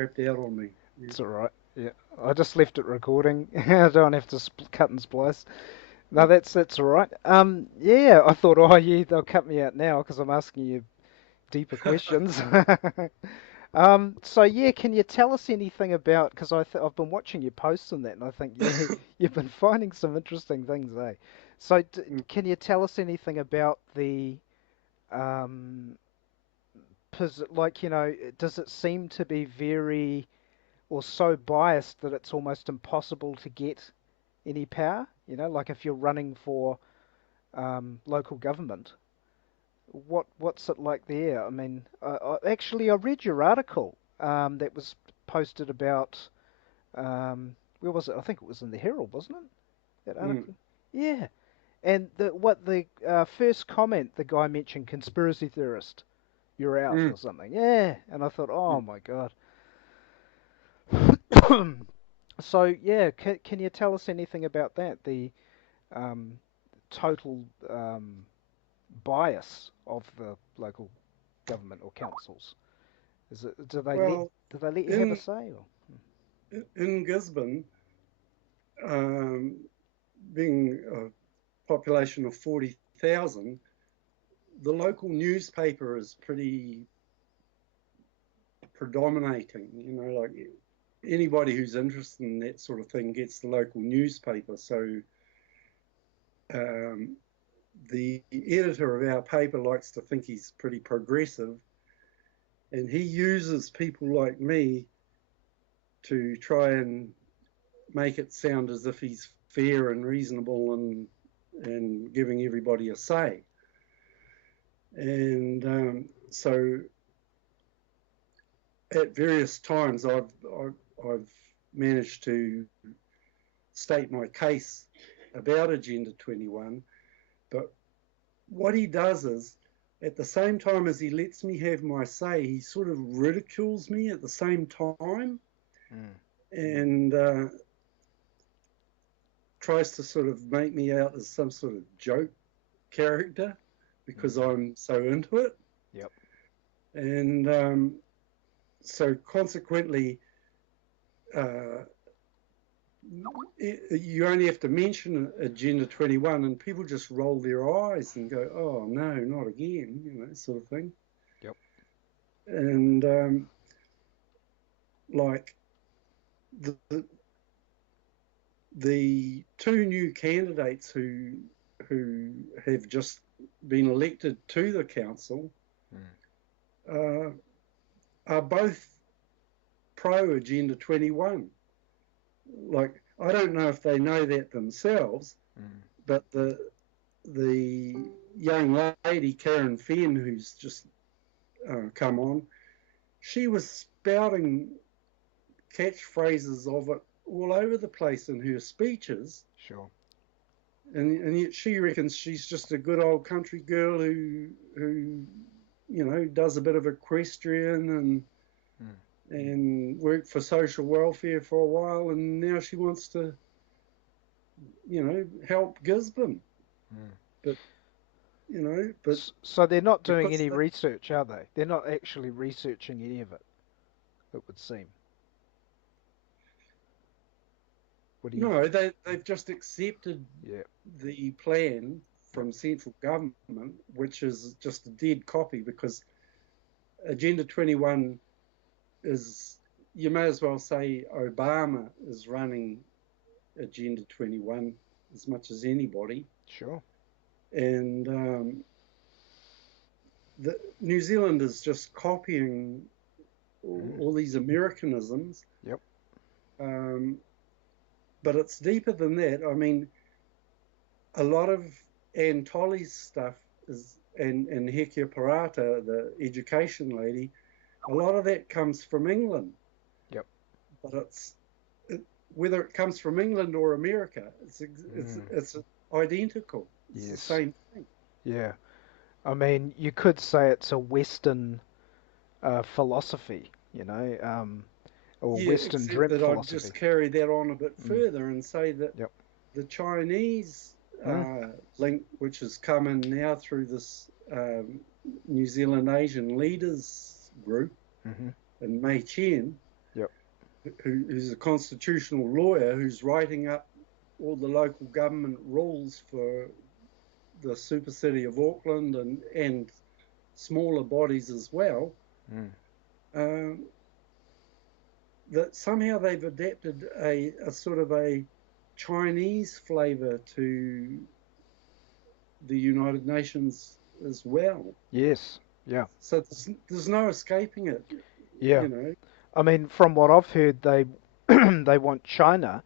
crapped out on me. Yeah. It's all right. Yeah, I just left it recording. I don't have to cut and splice. No, that's all right. Yeah, I thought, oh yeah, they'll cut me out now because I'm asking you deeper questions. So yeah, can you tell us anything about? Because I've been watching your posts and that, and I think you've been finding some interesting things, eh? So Mm. can you tell us anything about the um, like does it seem to be very or so biased that it's almost impossible to get any power? Like if you're running for local government, what's it like there? I mean, actually, I read your article that was posted about where was it? I think it was in the Herald, wasn't it? That Mm. article. Yeah, and the first comment the guy mentioned conspiracy theorist, you're out Mm. or something. Yeah, and I thought, Mm. oh my God. So yeah, can you tell us anything about that? The um, total bias of the local government or councils? Is it Well, do they let you have a in say or? in Gisborne, um, being a population of 40,000, the local newspaper is pretty predominating. Like anybody who's interested in that sort of thing gets the local newspaper. So um, the editor of our paper likes to think he's pretty progressive, and he uses people like me to try and make it sound as if he's fair and reasonable and giving everybody a say. And so at various times I've managed to state my case about Agenda 21, but what he does is, at the same time as he lets me have my say, he sort of ridicules me at the same time Mm. and tries to sort of make me out as some sort of joke character because Hmm. I'm so into it. Yep. And so consequently, uh, you only have to mention Agenda 21 and people just roll their eyes and go, oh, no, not again, sort of thing. Yep. And like the the two new candidates who have just been elected to the council Mm. uh, are both pro Agenda 21. Like, I don't know if they know that themselves, Mm. but the young lady Karen Fenn, who's just come on, she was spouting catchphrases of it all over the place in her speeches, Sure. and yet she reckons she's just a good old country girl who does a bit of equestrian Mm. and worked for social welfare for a while, and now she wants to help Gisborne, Mm. but but So they're not doing because any research, are they? They're not actually researching any of it, it would seem. What do you? no, they've just accepted Yeah. the plan from central government, which is just a dead copy because Agenda 21 is, you may as well say Obama is running Agenda 21 as much as anybody. Sure. And New Zealand is just copying Mm. all these Americanisms, Yep. um, but it's deeper than that. I mean, a lot of Anne Tolley's stuff is, and Hekia Parata, the education lady, a lot of that comes from England, Yep. but whether it comes from England or America, Mm. it's identical. It's the Yes. same thing. Yeah. I mean, you could say it's a Western philosophy, or Yeah, Western except dreamt that I'd philosophy. just carry that on a bit Mm. further and say that Yep. the Chinese Mm. link, which has come in now through this New Zealand Asian Leaders Group Hmm. in Mei Chen, Yep. who's a constitutional lawyer who's writing up all the local government rules for the super city of Auckland and smaller bodies as well, that somehow they've adapted a sort of a Chinese flavour to the United Nations as well. Yes. Yeah. So there's no escaping it. Yeah. You know. I mean, from what I've heard, they they want China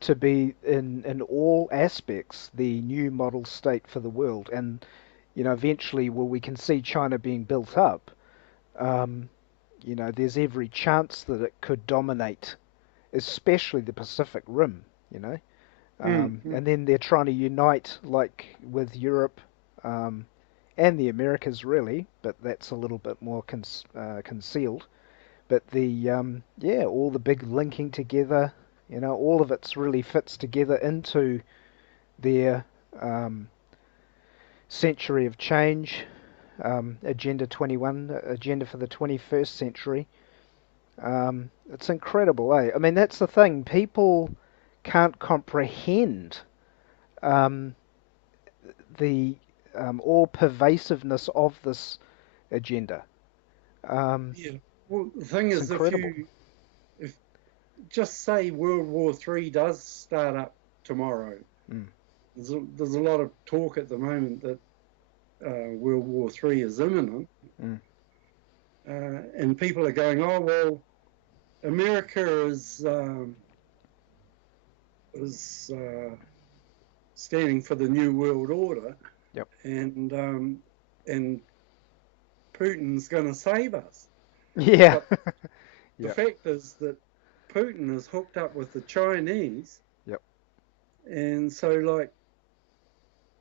to be in all aspects the new model state for the world, and eventually, well, we can see China being built up. Um, there's every chance that it could dominate, especially the Pacific Rim. You know, and then they're trying to unite, like with Europe, and the Americas, really, but that's a little bit more concealed. But all the big linking together, all of it's really fits together into their century of change, Agenda 21, agenda for the 21st century. It's incredible, eh? I mean, that's the thing. People can't comprehend um, the all pervasiveness of this agenda. Yeah. Well, the thing It's is, incredible. if just say World War III does start up tomorrow, Mm. there's a lot of talk at the moment that World War III is imminent, Mm. and people are going, "Oh well, America is standing for the New World Order, Yep. and Putin's going to save us." Yeah. But the Yep. fact is that Putin is hooked up with the Chinese, Yep. and so like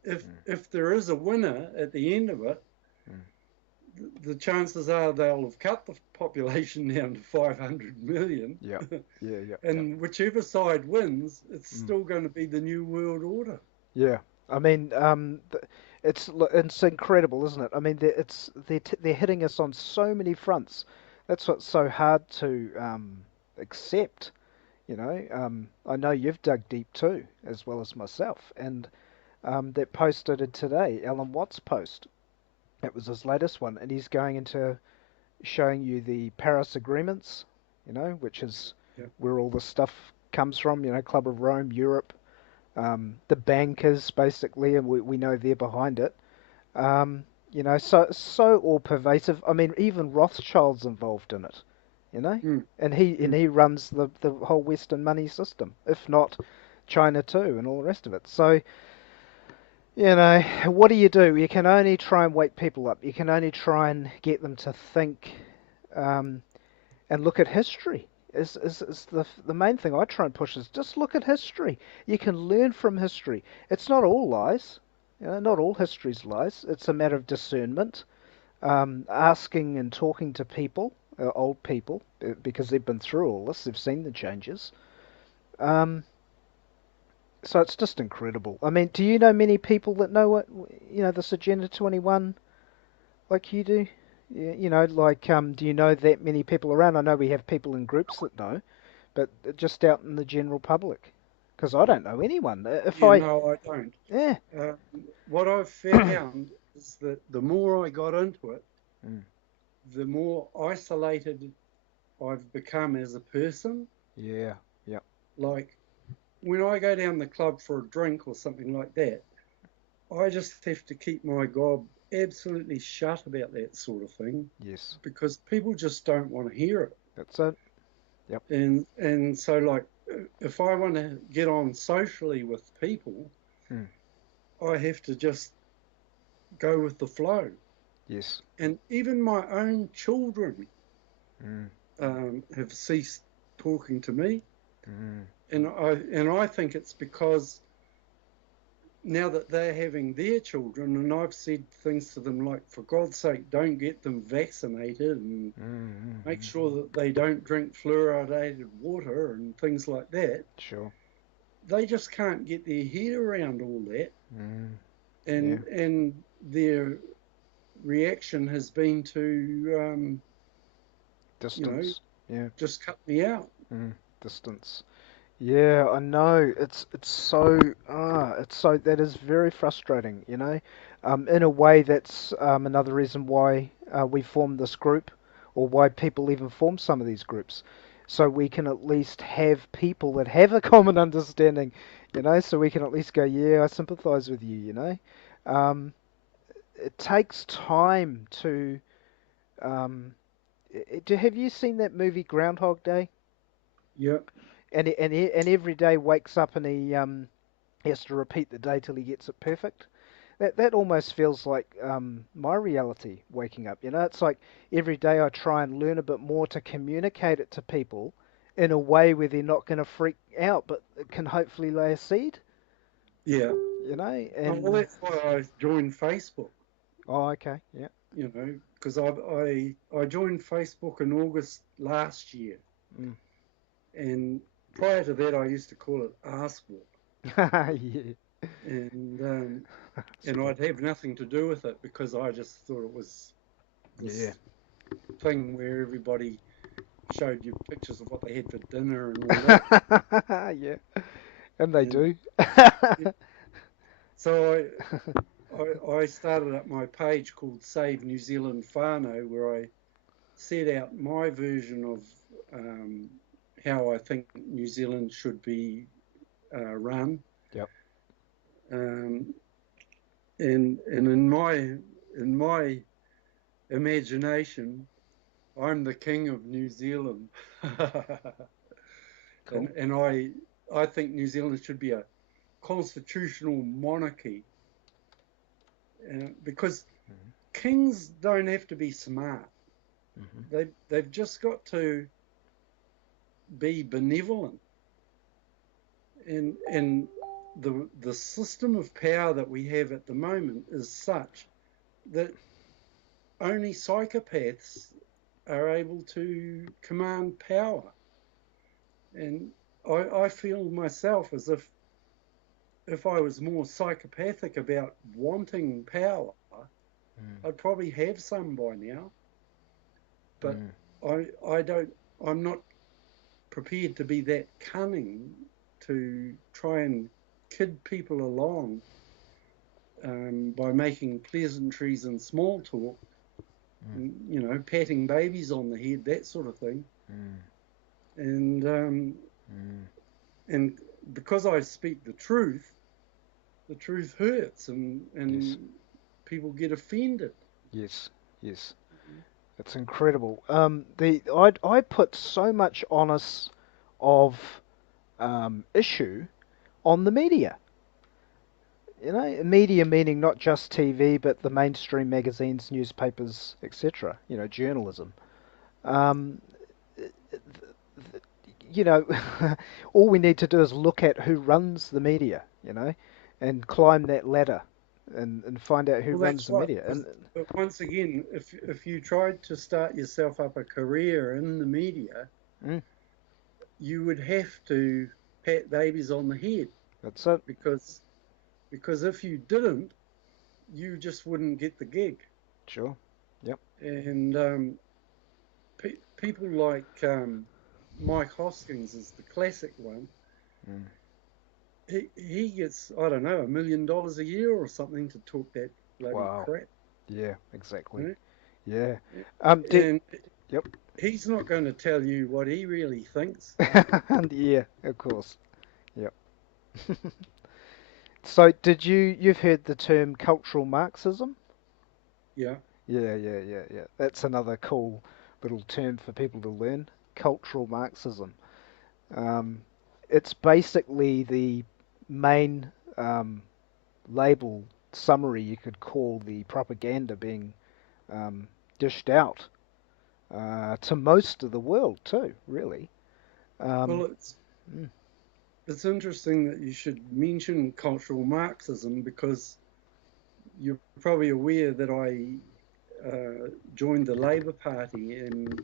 if there is a winner at the end of it, Mm. the chances are they'll have cut the population down to 500 million. Yeah. Yeah. Yeah. And whichever side wins, it's Mm. still going to be the New World Order. Yeah. I mean, it's incredible, isn't it? I mean, they're hitting us on so many fronts. That's what's so hard to accept. I know you've dug deep too, as well as myself. And that post I did today, Alan Watt's post, it was his latest one, and he's going into showing you the Paris agreements, which is Yeah. where all the stuff comes from. Club of Rome, Europe, the bankers basically, and we know they're behind it. So all pervasive. I mean, even Rothschild's involved in it. Mm. And he Mm. runs the whole Western money system, if not China too, and all the rest of it. So what do? You can only try and wake people up. You can only try and get them to think um, and look at history. Is the main thing I try and push is just look at history. You can learn from history. It's not all lies. Not all history's lies. It's a matter of discernment, asking and talking to people, old people, because they've been through all this. They've seen the changes. Um, so it's just incredible. I mean, do you know many people that know what this Agenda 21 like you do? Do you know that many people around? I know we have people in groups that know, but just out in the general public, because I don't know anyone. No, I don't. Yeah. What I've found is that the more I got into it, Mm. the more isolated I've become as a person. Yeah. Yep. Like when I go down the club for a drink or something like that, I just have to keep my gob absolutely shut about that sort of thing Yes. because people just don't want to hear it. That's it. Yep. And so like if I want to get on socially with people, Mm. I have to just go with the flow. Yes. And even my own children Mm. have ceased talking to me, Mm. and I think it's because now that they're having their children, and I've said things to them like, for God's sake, don't get them vaccinated and make sure that they don't drink fluoridated water and things like that. Sure. They just can't get their head around all that, Mm. and their reaction has been to Distance. Yeah. just cut me out. Distance. Yeah, I know. It's so that is very frustrating, you know. In a way, that's another reason why we formed this group, or why people even form some of these groups, so we can at least have people that have a common understanding, you know. So we can at least go, yeah, I sympathise with you, you know. Um, it takes time to. Um, have you seen that movie Groundhog Day? Yeah, And every day wakes up and he has to repeat the day till he gets it perfect. That almost feels like my reality waking up. You know, it's like every day I try and learn a bit more to communicate it to people in a way where they're not going to freak out, but it can hopefully lay a seed. yeah. You know, Oh, well, and that's why I joined Facebook. oh, okay, yeah, You know, because I joined Facebook in August last year, mm. and prior to that, I used to call it Arswap, Yeah, and that's and good. I'd have nothing to do with it because I just thought it was Yeah, this thing where everybody showed you pictures of what they had for dinner and all that. yeah, and they And do. so I started up my page called Save New Zealand Whānau, where I set out my version of um, how I think New Zealand should be run. Yep. Um, and in my imagination, I'm the king of New Zealand, Cool. and I think New Zealand should be a constitutional monarchy, because Mm-hmm. kings don't have to be smart. Mm-hmm. They've just got to be benevolent, and the system of power that we have at the moment is such that only psychopaths are able to command power. And I feel myself as if I was more psychopathic about wanting power, Mm. I'd probably have some by now. But Mm. I don't. I'm not prepared to be that cunning to try and kid people along by making pleasantries and small talk, Mm. and, patting babies on the head, that sort of thing. Mm. And Mm. and because I speak the truth hurts, Yes. and people get offended. Yes. Yes. It's incredible. I put so much onus of issue on the media. You know, media meaning not just TV, but the mainstream magazines, newspapers, etc. You know, journalism. Um, you know, all we need to do is look at who runs the media. You know, and climb that ladder, and find out who Well, runs that's the right. media. And But once again, if you tried to start yourself up a career in the media, mm, you would have to pat babies on the head, that's it. because if you didn't, you just wouldn't get the gig. Sure. Yep. And people like Mike Hoskins is the classic one. Mm. He gets, I don't know, $1 million a year or something to talk that bloody Wow. crap. Yeah. Exactly. Right? Yeah. Did And yep. he's not going to tell you what he really thinks. Yeah. Of course. Yep. So, you've heard the term cultural Marxism? Yeah. Yeah, yeah, yeah, yeah. That's another cool little term for people to learn. Cultural Marxism. Um, it's basically the main label summary you could call the propaganda being um, dished out to most of the world too, really. Well, Um, it's mm, it's interesting that you should mention cultural Marxism, because you're probably aware that I joined the Labour Party and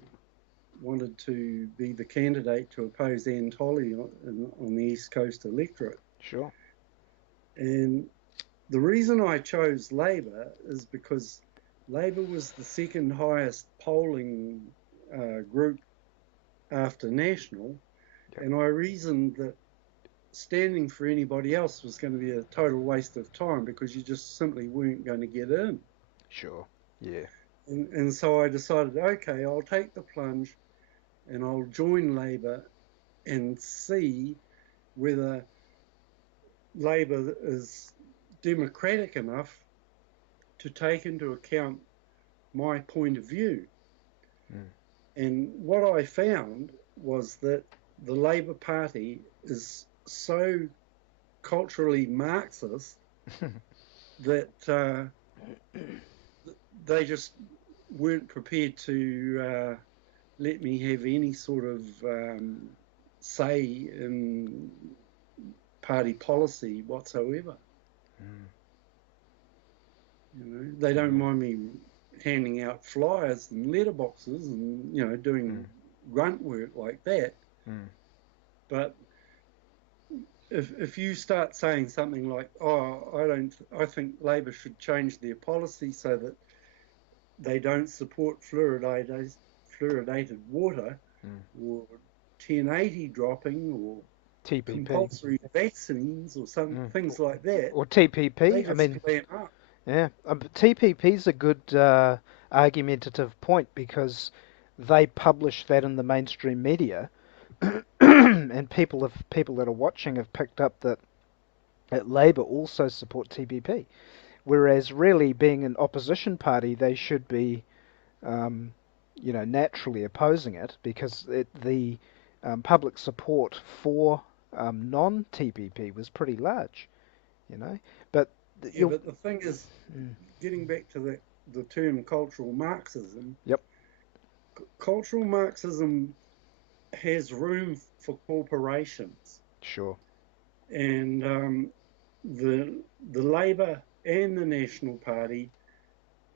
wanted to be the candidate to oppose Anne Tolley on the East Coast electorate. sure. And the reason I chose Labour is because Labour was the second highest polling group after National, Yep. And I reasoned that standing for anybody else was going to be a total waste of time because you just simply weren't going to get in. Sure. Yeah. And so I decided, okay, I'll take the plunge and I'll join Labor and see whether Labor is democratic enough to take into account my point of view. Mm. And what I found was that the Labor Party is so culturally Marxist that they just weren't prepared to let me have any sort of say in party policy whatsoever. Mm. You know, they don't mind me handing out flyers and letterboxes and doing grunt work like that. Mm. But if you start saying something like, "Oh, I think Labor should change their policy so that they don't support fluoridated water, Mm. or 1080 dropping, or TPP. compulsory vaccines, or some Mm. things like that," Or they TPP. I just mean, clam up. yeah, TPP's a good argumentative point because they publish that in the mainstream media, and people that are watching have picked up that Labor also support TPP. Whereas really being an opposition party, they should be, um, naturally opposing it because the public support for non-TPP was pretty large, you know. But Yeah, you'll, but the thing is, mm, getting back to the term cultural Marxism, yep, cultural Marxism has room for corporations, sure, and the Labor and the National Party,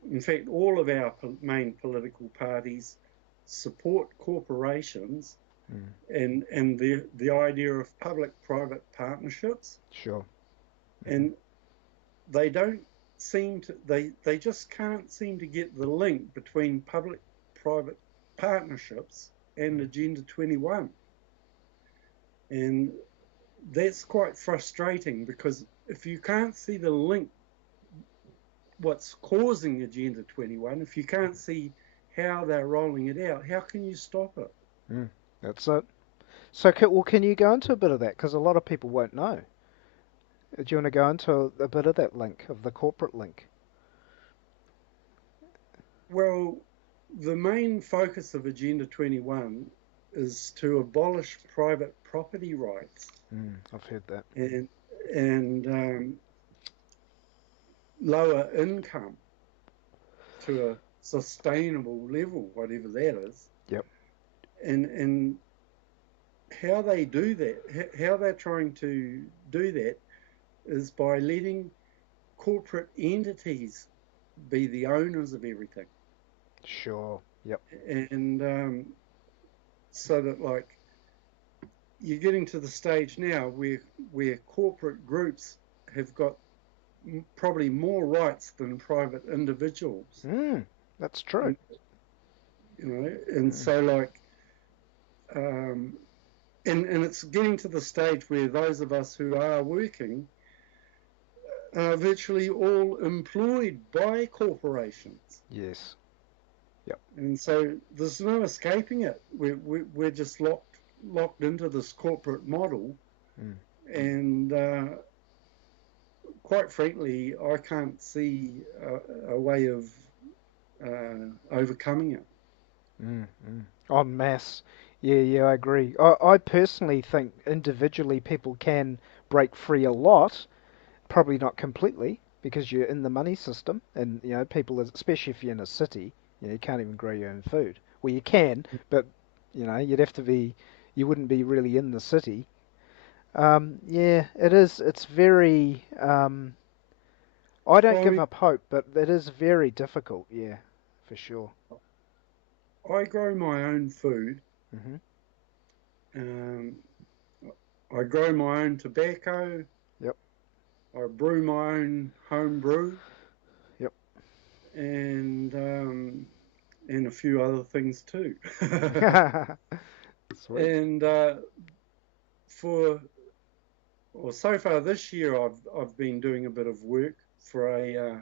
in fact, all of our main political parties support corporations mm, and the idea of public-private partnerships, sure, hmm, and they don't they just can't seem to get the link between public-private partnerships and Agenda 21. And that's quite frustrating because if you can't see the link, what's causing Agenda 21, if you can't see how they're rolling it out, how can you stop it? mm, that's it. So, can you go into a bit of that? Because a lot of people won't know. Do you want to go into a bit of that link, of the corporate link? Well, the main focus of Agenda 21 is to abolish private property rights I've heard that. and and lower income to a sustainable level, whatever that is. Yep. And how they do that, how they're trying to do that, is by letting corporate entities be the owners of everything, Sure. Yep. and so that, like, you're getting to the stage now where corporate groups have got probably more rights than private individuals, Mm, that's true. and and Mm, so, like, um, and it's getting to the stage where those of us who are working are virtually all employed by corporations. yes. Yep. And so there's no escaping it. We're just locked into this corporate model, Mm, and quite frankly, I can't see a way of overcoming it. mm. En masse. Yeah, I agree. I personally think individually people can break free a lot, probably not completely, because you're in the money system, and people, especially if you're in a city, you can't even grow your own food. Well, you can, but you'd have to be, you wouldn't be really in the city. Yeah, it is. It's very. I don't Well, I give mean, up hope, but it is very difficult. Yeah, for sure. I grow my own food. Mhm. Um, I grow my own tobacco. Yep. I brew my own home brew, Yep. and a few other things too. Sweet. And so far this year, I've been doing a bit of work for a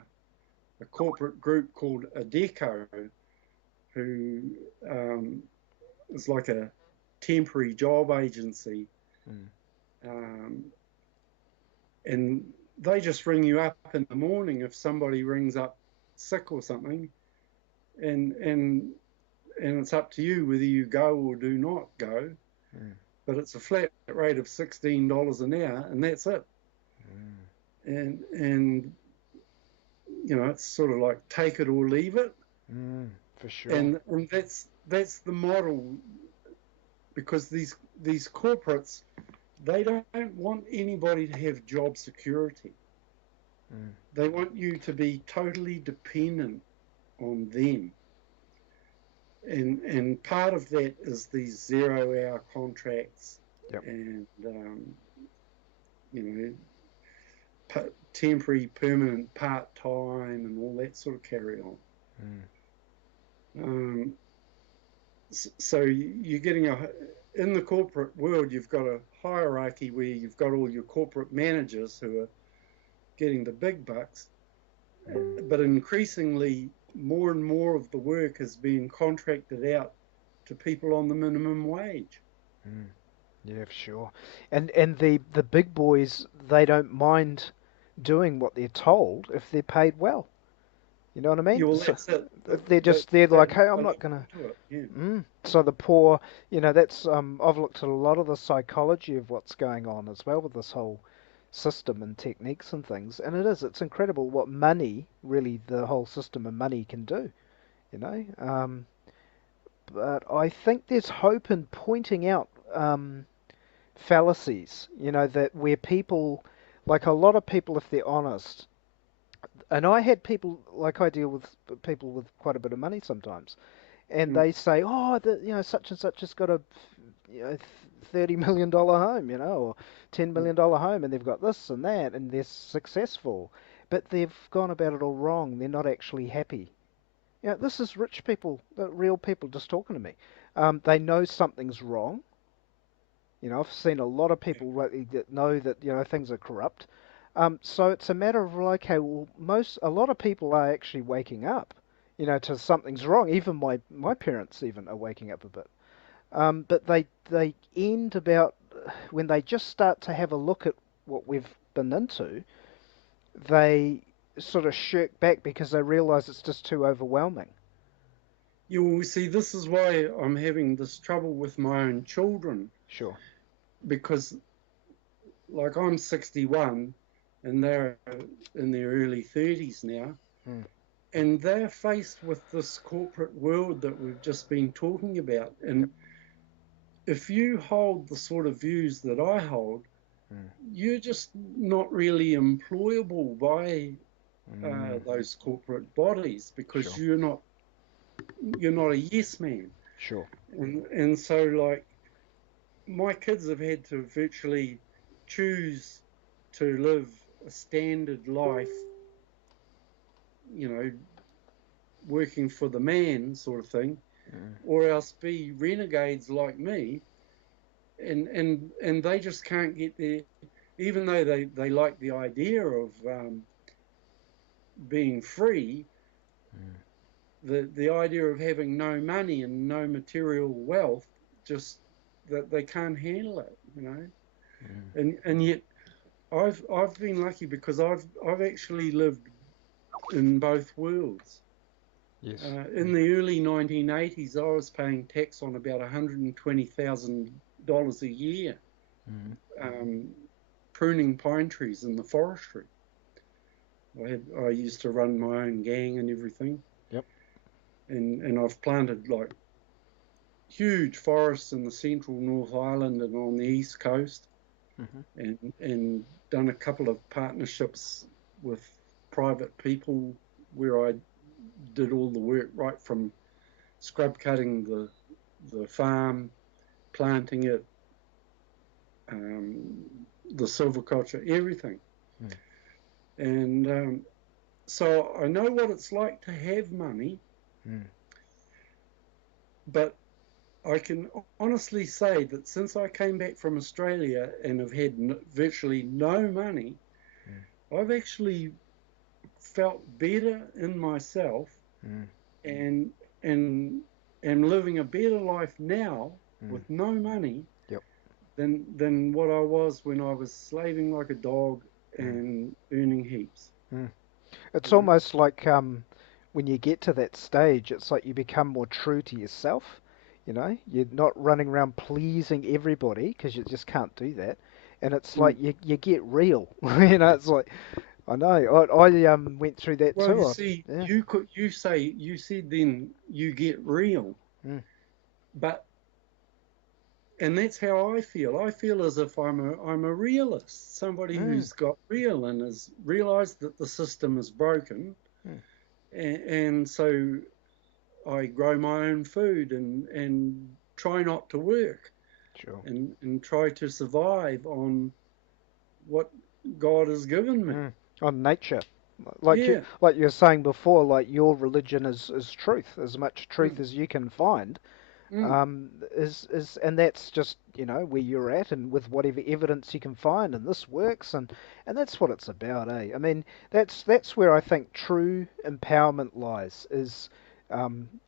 corporate group called Adecco, who is like a temporary job agency. Um, and they just ring you up in the morning if somebody rings up sick or something, and it's up to you whether you go or do not go. But it's a flat rate of $16 an hour, and that's it. And you know, it's sort of like take it or leave it. For sure. And that's the model, because these corporates, they don't want anybody to have job security. They want you to be totally dependent on them. And part of that is these 0-hour contracts. Yep. And you know, temporary, permanent, part-time, and all that sort of carry on. So you're getting in the corporate world, you've got a hierarchy where you've got all your corporate managers who are getting the big bucks, but increasingly more and more of the work is being contracted out to people on the minimum wage. Yeah, for sure. And the big boys, they don't mind doing what they're told if they're paid well. You know what I mean? Yeah, well, So that's it. they're like, hey, I'm They not look gonna. into it, yeah. So the poor, you know, that's I've looked at a lot of the psychology of what's going on as well with this whole system and techniques and things, and it's incredible what money, really, the whole system of money can do. You know, but I think there's hope in pointing out fallacies. You know, that where people, like a lot of people, if they're honest, and I had people, like I deal with people with quite a bit of money sometimes, and they say, oh, you know, such and such has got a, you know, $30 million home, you know, or $10 million home, and they've got this and that, and they're successful, but they've gone about it all wrong. They're not actually happy. You know, this is rich people, real people, just talking to me. They know something's wrong. You know, I've seen a lot of people that know that, you know, things are corrupt. So it's a matter of like, okay, well, a lot of people are actually waking up, you know, to something's wrong. Even my parents even are waking up a bit. But they end about when they just start to have a look at what we've been into, they sort of shirk back because they realise it's just too overwhelming. You will see, this is why I'm having this trouble with my own children, Sure. because like I'm 61 and they're in their early 30s now, and they're faced with this corporate world that we've just been talking about. And if you hold the sort of views that I hold, you're just not really employable by those corporate bodies, because Sure. you're not a yes man. Sure. And so, like, my kids have had to virtually choose to live a standard life, you know, working for the man sort of thing, or else be renegades like me, and they just can't get there, even though they like the idea of being free. The idea of having no money and no material wealth, just that they can't handle it, you know. And yet I've been lucky, because I've actually lived in both worlds. Yes. In the early 1980s, I was paying tax on about $120,000 a year, pruning pine trees in the forestry. I used to run my own gang and everything. Yep. And I've planted like huge forests in the central North Island and on the east coast, and done a couple of partnerships with private people where I did all the work, right from scrub cutting the farm, planting it, the silviculture, everything. And so I know what it's like to have money, but I can honestly say that since I came back from Australia and have had virtually no money, Mm. I've actually felt better in myself Mm. and and am living a better life now Mm. with no money Yep. than what I was when I was slaving like a dog Mm. and earning heaps. Mm. It's You know? almost like when you get to that stage, it's like you become more true to yourself. You know, you're not running around pleasing everybody because you just can't do that. And it's Mm. like you get real. You know, it's like I know I went through that Well, you too. see, Yeah. you said then you get real, Mm. but and that's how I feel. I feel as if I'm a realist, somebody Mm. who's got real and has realised that the system is broken, Mm. and so I grow my own food and try not to work Sure. and try to survive on what God has given me. Mm. On nature, Yeah. like you were saying before, like your religion is truth, as much truth Mm, as you can find. mm. And that's just where you're at and with whatever evidence you can find and this works and that's what it's about, eh? I mean that's where I think true empowerment lies is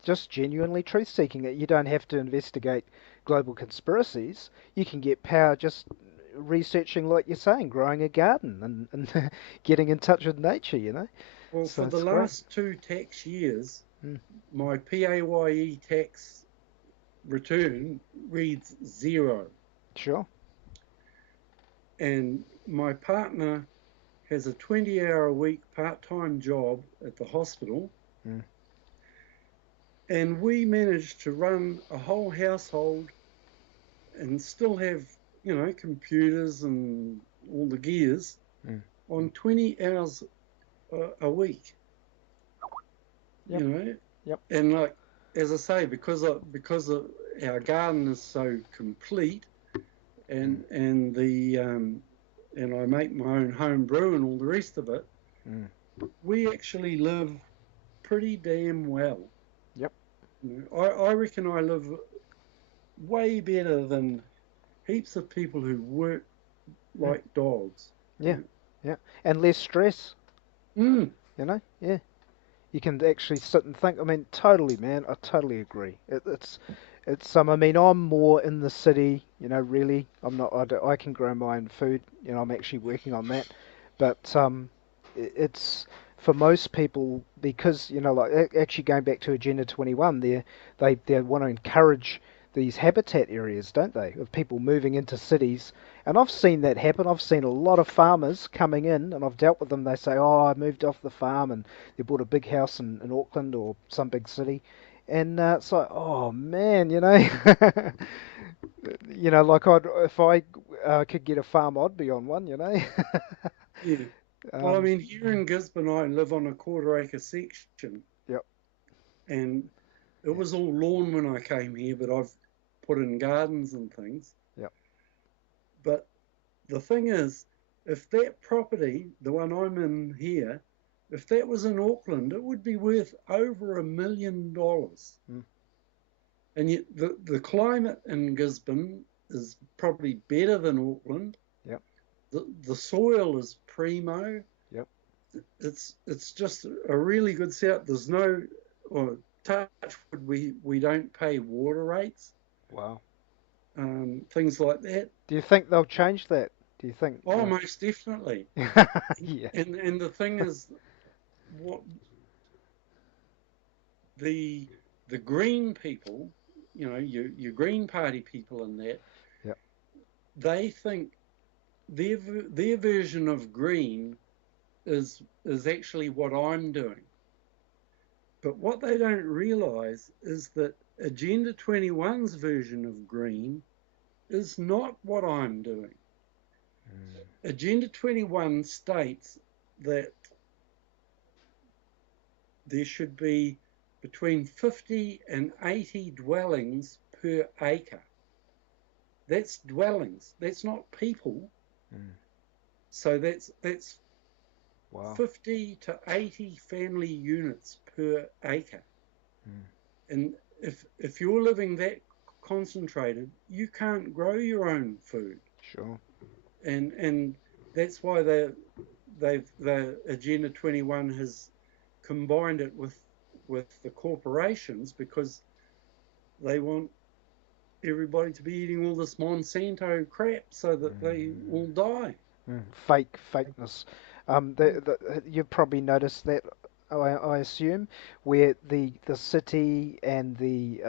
just genuinely truth seeking. You don't have to investigate global conspiracies. You can get power just researching, like you're saying, growing a garden and getting in touch with nature. Well, So for the it's great. last 2 tax years, Mm. my PAYE tax return reads zero. Sure. And my partner has a 20-hour a week part time job at the hospital. Mm. And we managed to run a whole household and still have, computers and all the gears Mm. on 20 hours a week, Yep. you know. Yep. And like, as I say, because of our garden is so complete Mm. and the and I make my own home brew and all the rest of it, Mm. we actually live pretty damn well. Yep. I reckon I live way better than heaps of people who work Mm. like dogs. Yeah. Yeah. And less stress. Mm, Yeah. You can actually sit and think. I mean, totally, man. I totally agree. It's. I mean, I'm more in the city. Really, I'm not. I can grow my own food. I'm actually working on that. But it's for most people because like actually going back to Agenda 21, they want to encourage these habitat areas, don't they, of people moving into cities. And I've seen that happen. I've seen a lot of farmers coming in, and I've dealt with them. They say, "Oh, I moved off the farm and they bought a big house in Auckland or some big city," and it's like, "Oh man, like if I could get a farm, I'd be on one." yeah. Well, I um, mean, here in Gisborne, I live on a quarter-acre section, yep, and it yeah, was all lawn when I came here, but I've put in gardens and things. yep, But the thing is, if that property, the one I'm in here, if that was in Auckland, it would be worth over $1 million. mm, And yet the climate in Gisborne is probably better than Auckland. yep, The soil is primo. yep, It's just a really good setup. There's no, or touch wood, we don't pay water rates, wow. things like that. Do you think they'll change that? Do you think? Oh, most definitely. Yeah. And the thing is, what the the green people, your Green Party people in that, Yep. they think their version of green is actually what I'm doing. But what they don't realise is that Agenda 21's version of green is not what I'm doing. Mm. Agenda 21 states that there should be between 50 and 80 dwellings per acre. That's dwellings. That's not people. Mm. So that's Wow. 50 to 80 family units per acre. Mm. And if you're living that concentrated, you can't grow your own food. Sure. And that's why the Agenda 21 has combined it with the corporations, because they want everybody to be eating all this Monsanto crap so that they all die. Fakeness. You've probably noticed that, I assume, where the city and the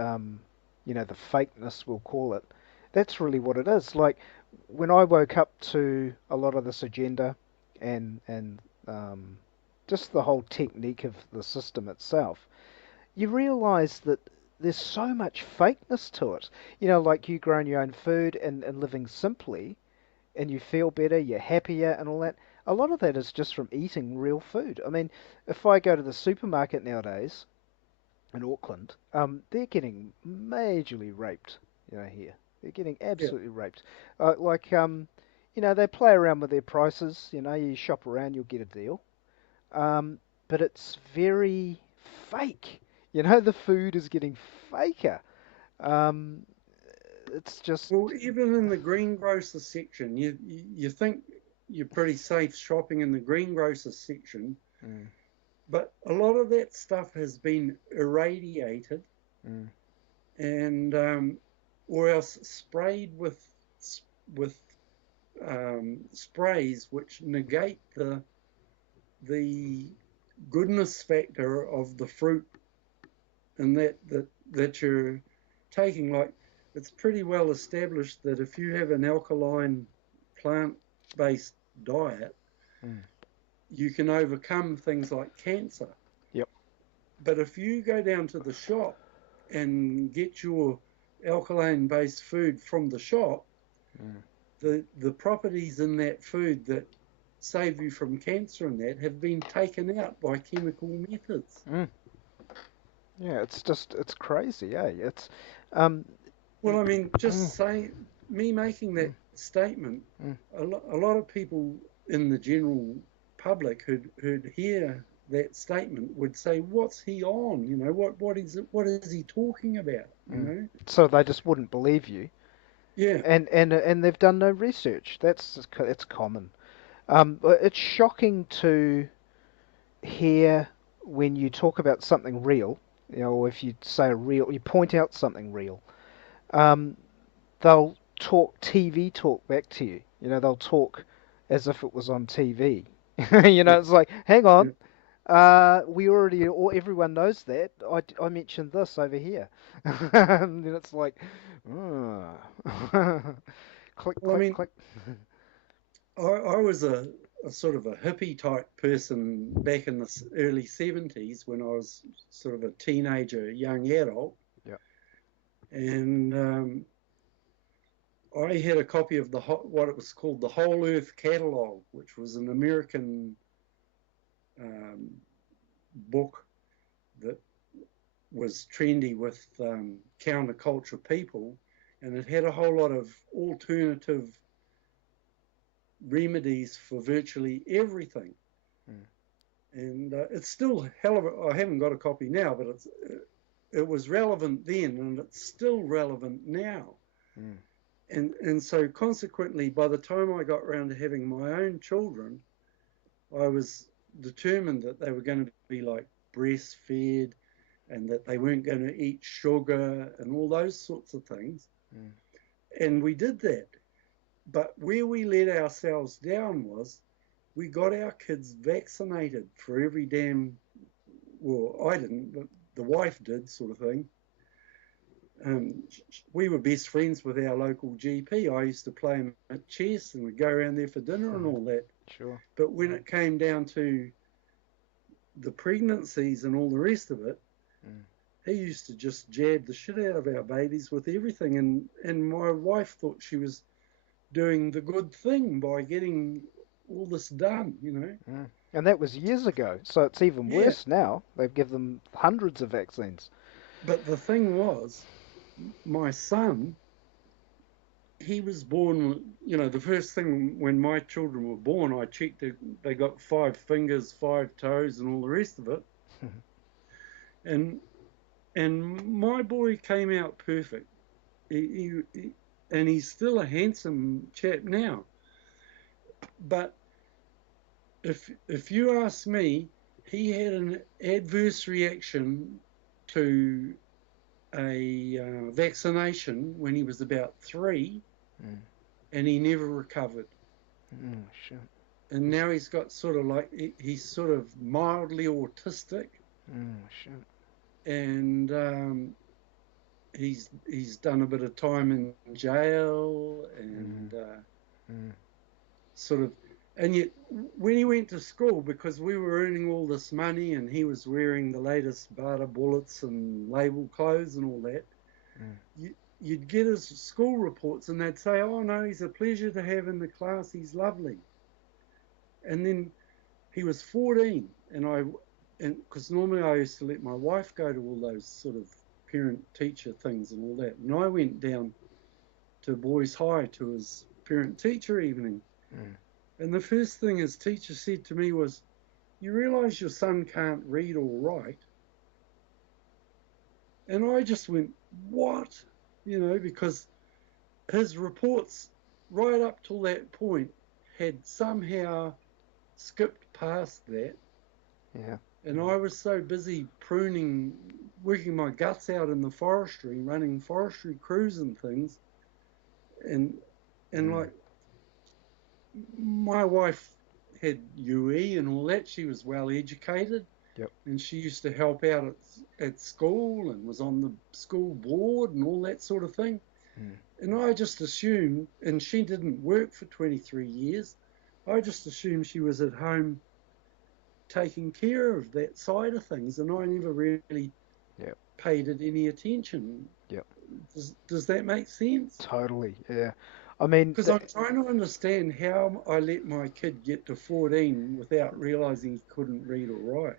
fakeness, we'll call it. That's really what it is. Like when I woke up to a lot of this agenda and just the whole technique of the system itself, you realise that there's so much fakeness to it. Like you growing your own food and living simply, and you feel better, you're happier, and all that. A lot of that is just from eating real food. I mean, if I go to the supermarket nowadays in Auckland, they're getting majorly raped. Here they're getting Yeah. absolutely raped. They play around with their prices. You shop around, you'll get a deal. But it's very fake. The food is getting faker. Um, it's just, Well, even in the greengrocer section, you think you're pretty safe shopping in the greengrocer section, mm, but a lot of that stuff has been irradiated mm, and or else sprayed with sprays which negate the goodness factor of the fruit and that you're taking. Like, it's pretty well established that if you have an alkaline plant-based diet, mm. you can overcome things like cancer. Yep. But if you go down to the shop and get your alkaline-based food from the shop, Mm. the properties in that food that save you from cancer and that have been taken out by chemical methods. Mm. Yeah, it's crazy, eh? Um, Well, I mean, mm, just saying, me making mm, that statement, mm, a lot of people in the general public who'd hear that statement would say, "What's he on? What is he talking about? You mm. know?" So they just wouldn't believe you, Yeah. and they've done no research. It's common. But it's shocking to hear when you talk about something real, or if you say you point out something real. Um, they'll talk TV talk back to you. They'll talk as if it was on TV. Yeah. It's like, hang Yeah. on, we already, or everyone knows that. I mentioned this over here, and then it's like, click, Well, I click, mean, click. I was a sort of a hippie type person back in the early 70s when I was sort of a teenager, young adult, Yeah. and I had a copy of what it was called the Whole Earth Catalog, which was an American um, book that was trendy with counterculture people, and it had a whole lot of alternative remedies for virtually everything. Mm, And it's still hell of I haven't got a copy now, but it was relevant then, and it's still relevant now. mm, And so consequently, by the time I got around to having my own children, I was determined that they were going to be like breastfed and that they weren't going to eat sugar and all those sorts of things. mm, And we did that. But where we let ourselves down was we got our kids vaccinated for every damn, well, I didn't, but the wife did, sort of thing. We were best friends with our local GP. I used to play him at chess and we'd go around there for dinner and mm. all that. Sure. But when it came down to the pregnancies and all the rest of it, Mm, he used to just jab the shit out of our babies with everything. And my wife thought she was doing the good thing by getting all this done. mm. And that was years ago, so it's even Yeah. worse now. They've given them hundreds of vaccines. But the thing was, my son, he was born, the first thing when my children were born, I checked that they got 5 fingers, 5 toes, and all the rest of it. And and my boy came out perfect. and he's still a handsome chap now. But if you ask me, he had an adverse reaction to a vaccination when he was about 3, and he never recovered. Shit. And now he's got sort of like, he's sort of mildly autistic, Shit. and he's done a bit of time in jail, and sort of, and yet when he went to school, because we were earning all this money and he was wearing the latest Bata bullets and label clothes and all that, you'd get his school reports and they'd say, oh no, he's a pleasure to have in the class, he's lovely. And then he was 14, and because normally I used to let my wife go to all those sort of parent-teacher things and all that, and I went down to Boys High to his parent-teacher evening, and the first thing his teacher said to me was, you realise your son can't read or write? And I just went, what? Because his reports right up till that point had somehow skipped past that. Yeah. And I was so busy pruning, working my guts out in the forestry, running forestry crews and things. And like, my wife had UE and all that. She was well educated. Yep. And she used to help out at school and was on the school board and all that sort of thing. And I just assumed, and she didn't work for 23 years, I just assumed she was at home taking care of that side of things, and I never really paid it any attention. Yep. Does that make sense? Totally, yeah. I mean, because I'm trying to understand how I let my kid get to 14 without realizing he couldn't read or write.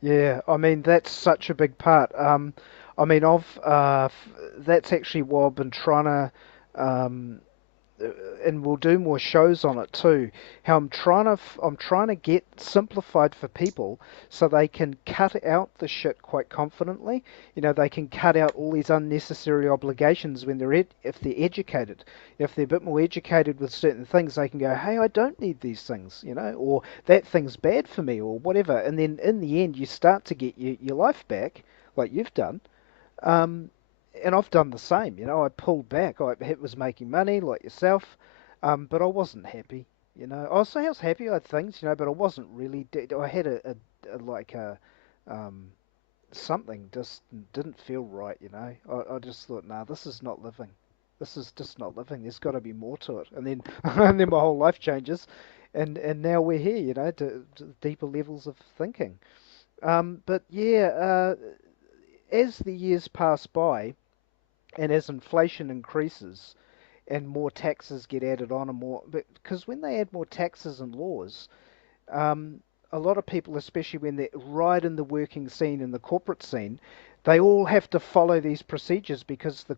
yeah, I mean that's such a big part. I mean, that's actually what I've been trying to, um, and we'll do more shows on it too. How I'm trying to get simplified for people so they can cut out the shit quite confidently. They can cut out all these unnecessary obligations when if they're educated. If they're a bit more educated with certain things, they can go, hey, I don't need these things, or that thing's bad for me, or whatever. And then in the end, you start to get your life back, like you've done. And I've done the same, I pulled back. I was making money like yourself, but I wasn't happy. I was happy. I had things, but I wasn't really. I had like a something just didn't feel right. I just thought, nah, this is not living. This is just not living. There's got to be more to it. And then and then my whole life changes, and now we're here. To deeper levels of thinking. But yeah, as the years pass by. And as inflation increases and more taxes get added on and more, because when they add more taxes and laws, a lot of people, especially when they're right in the working scene and the corporate scene, they all have to follow these procedures because a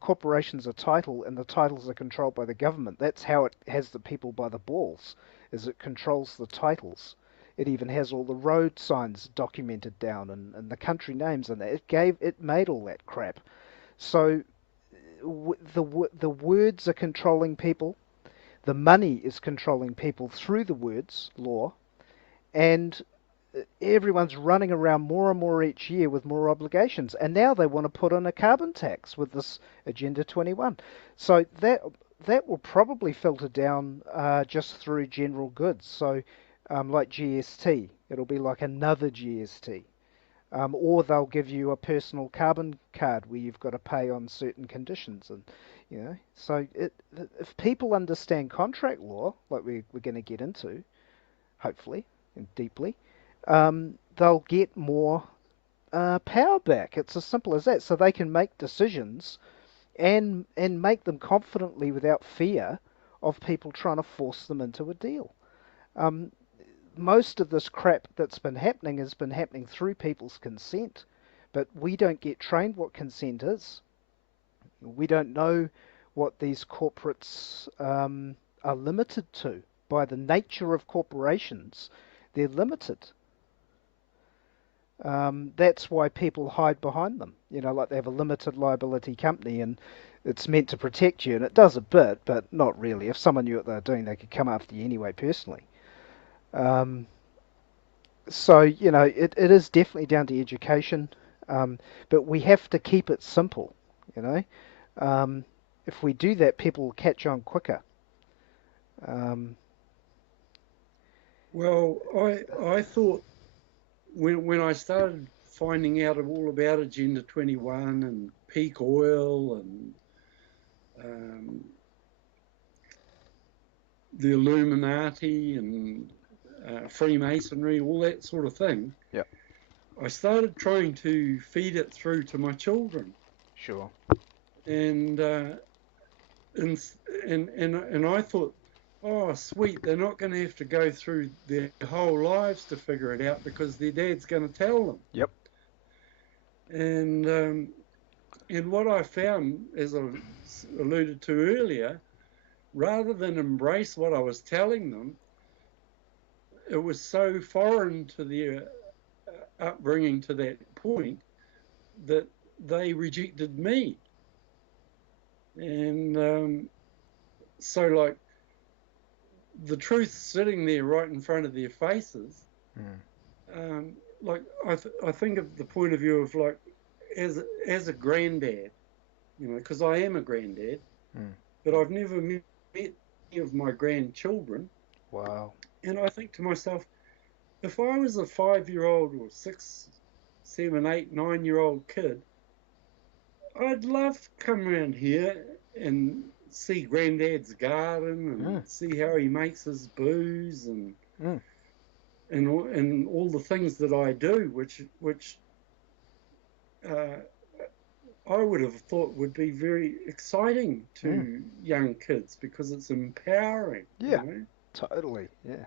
corporation's a title and the titles are controlled by the government. That's how it has the people by the balls, is it controls the titles. It even has all the road signs documented down and the country names and that. It made all that crap. So the words are controlling people. The money is controlling people through the words law, and everyone's running around more and more each year with more obligations. And now they want to put in a carbon tax with this Agenda 21. So that will probably filter down just through general goods. So like GST, it'll be like another GST. Or they'll give you a personal carbon card where you've got to pay on certain conditions, and So if people understand contract law, like we're going to get into, hopefully and deeply, they'll get more power back. It's as simple as that. So they can make decisions and make them confidently without fear of people trying to force them into a deal. Um, Most of this crap that's been happening has been happening through people's consent, but we don't get trained what consent is. We don't know what these corporates are limited to. By the nature of corporations, they're limited. That's why people hide behind them. Like they have a limited liability company and it's meant to protect you, and it does a bit, but not really. If someone knew what they were doing, they could come after you anyway, personally. Um, so, it is definitely down to education, but we have to keep it simple, you know. Um, if we do that, people will catch on quicker. Um, Well, I thought when I started finding out all about Agenda 21 and peak oil and um, the Illuminati and Freemasonry, all that sort of thing, Yep. I started trying to feed it through to my children, Sure. and and and I thought, oh sweet, they're not going to have to go through their whole lives to figure it out because their dad's going to tell them. Yep. And what I found, as I alluded to earlier, rather than embrace what I was telling them, it was so foreign to their upbringing to that point that they rejected me. And so, like, the truth sitting there right in front of their faces, Mm. like, I think of the point of view of, like, as a granddad, because I am a granddad, Mm. but I've never met any of my grandchildren. Wow. And I think to myself, if I was a 5-year-old or 6, 7, 8, 9-year-old kid, I'd love to come around here and see Granddad's garden Mm. and see how he makes his booze Mm. and all the things that I do, which uh, I would have thought would be very exciting Mm. to young kids because it's empowering, Yeah. Totally. Yeah.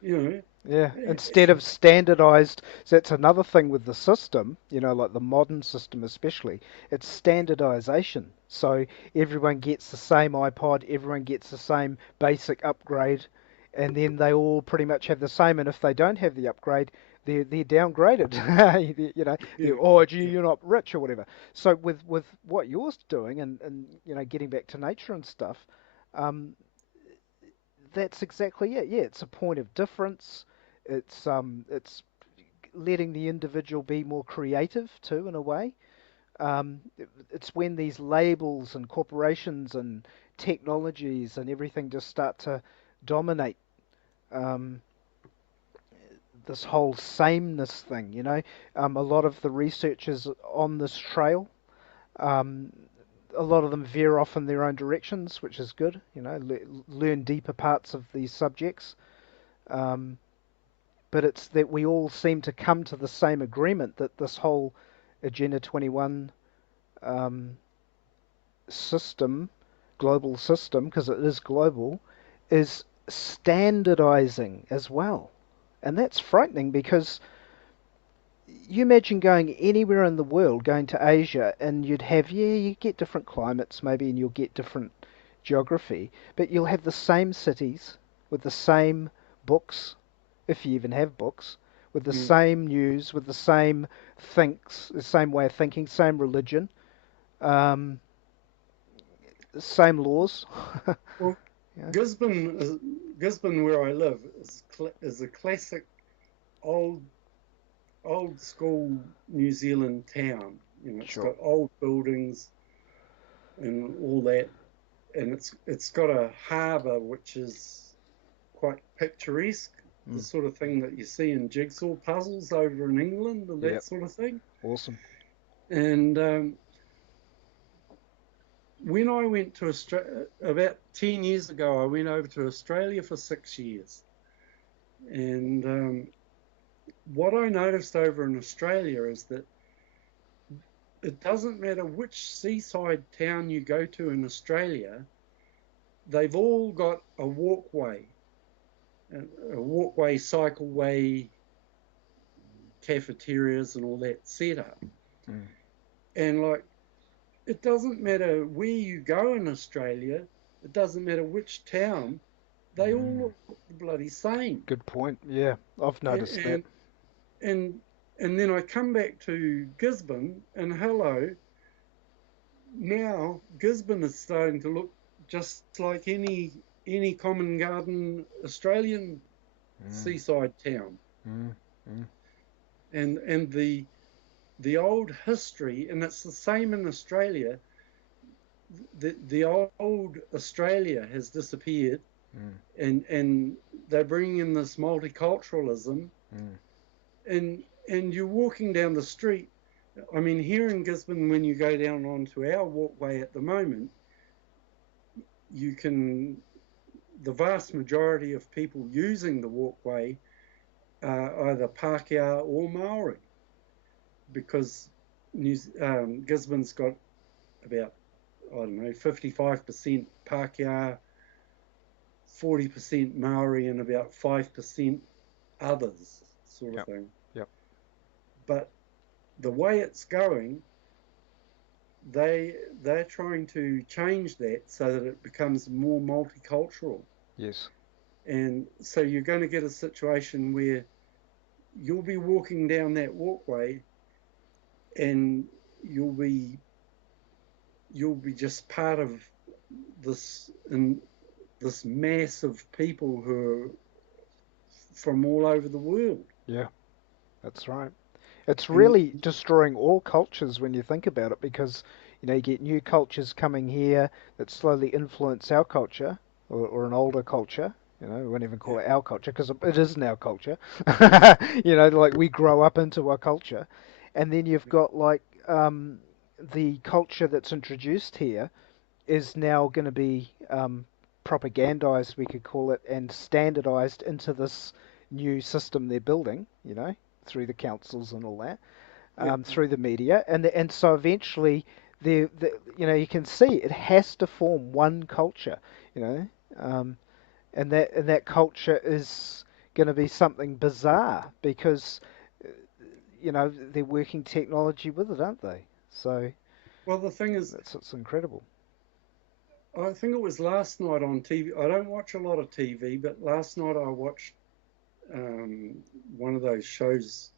you know. Yeah, instead of standardized, so that's another thing with the system, like the modern system especially, it's standardization. So everyone gets the same iPod, everyone gets the same basic upgrade, and then they all pretty much have the same. And if they don't have the upgrade, they're downgraded. Yeah, Oh, gee, yeah, you're not rich or whatever. So with what you're doing and getting back to nature and stuff, um, that's exactly it. Yeah, it's a point of difference. It's letting the individual be more creative too, in a way. It's when these labels and corporations and technologies and everything just start to dominate um, this whole sameness thing. A lot of the researchers on this trail, um, a lot of them veer off in their own directions, which is good. Learn deeper parts of these subjects. Um, but it's that we all seem to come to the same agreement that this whole Agenda 21 um, system, global system, because it is global, is standardizing as well. And that's frightening because you imagine going anywhere in the world, going to Asia, and you get different climates maybe, and you'll get different geography, but you'll have the same cities with the same books, if you even have books, with the yeah. same news, with the same way of thinking, same religion, um, same laws. Well, Yeah, Gisborne, Gisborne, where I live, is a classic old old school New Zealand town. It's sure. got old buildings and all that, and it's got a harbour which is quite picturesque, the Mm. sort of thing that you see in jigsaw puzzles over in England and that Yep. sort of thing. Awesome. And when I went to Australia about 10 years ago, I went over to Australia for 6 years, and what I noticed over in Australia is that it doesn't matter which seaside town you go to in Australia, they've all got a walkway, cycleway, cafeterias, and all that set up. Mm. And like, it doesn't matter where you go in Australia, it doesn't matter which town, they all Mm. look the bloody same. Good point. Yeah, I've noticed that. And and And then I come back to Gisborne, and hello, now Gisborne is starting to look just like any common garden Australian Mm, seaside town. mm, mm. And the old history, and it's the same in Australia. The old Australia has disappeared, Mm, and they're bringing in this multiculturalism, mm. and you're walking down the street. I mean, here in Gisborne, when you go down onto our walkway at the moment, you can the vast majority of people using the walkway are either Pākehā or Maori, because Gisborne's got about, I don't know, 55% Pākehā, 40% Maori, and about 5% others, sort of Yep, thing. yep. But the way it's going, they're trying to change that so that it becomes more multicultural. Yes. And so you're going to get a situation where you'll be walking down that walkway, and you'll be just part of this and this mass of people who are from all over the world. Yeah, that's right. It's And really destroying all cultures when you think about it, because you get new cultures coming here that slowly influence our culture, or an older culture. We wouldn't even call yeah, it our culture because it isn't our culture. Like we grow up into our culture, and then you've got like the culture that's introduced here is now going to be propagandized, we could call it, and standardized into this new system they're building, through the councils and all that, yeah, through the media, and so eventually, you can see it has to form one culture, you know, um, and that culture is going to be something bizarre because uh, they're working technology with it, aren't they? So well, the thing is, that's what's incredible. I think it was last night on TV. I don't watch a lot of TV, but last night I watched um, one of those shows,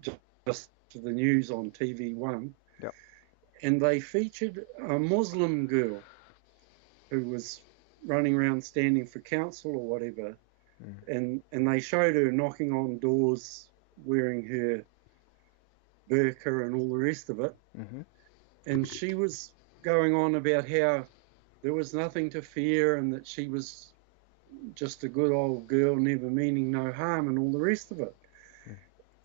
just the news on TV1, Yep. and they featured a Muslim girl who was running around standing for council or whatever, Mm. and they showed her knocking on doors, wearing her burqa and all the rest of it, Hmm. and she was going on about how there was nothing to fear and that she was just a good old girl, never meaning no harm, and all the rest of it.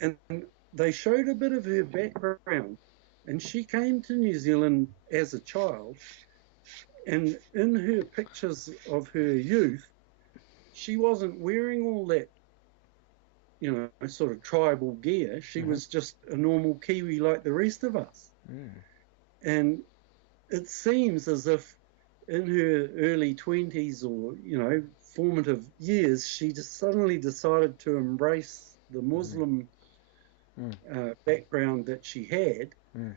And they showed a bit of her background, and she came to New Zealand as a child, and in her pictures of her youth, she wasn't wearing all that, sort of tribal gear. She Hmm. was just a normal Kiwi like the rest of us. Mm. And it seems as if in her early 20s, or, formative years, she just suddenly decided to embrace the Mm. Muslim Mm. background that she had. Mm.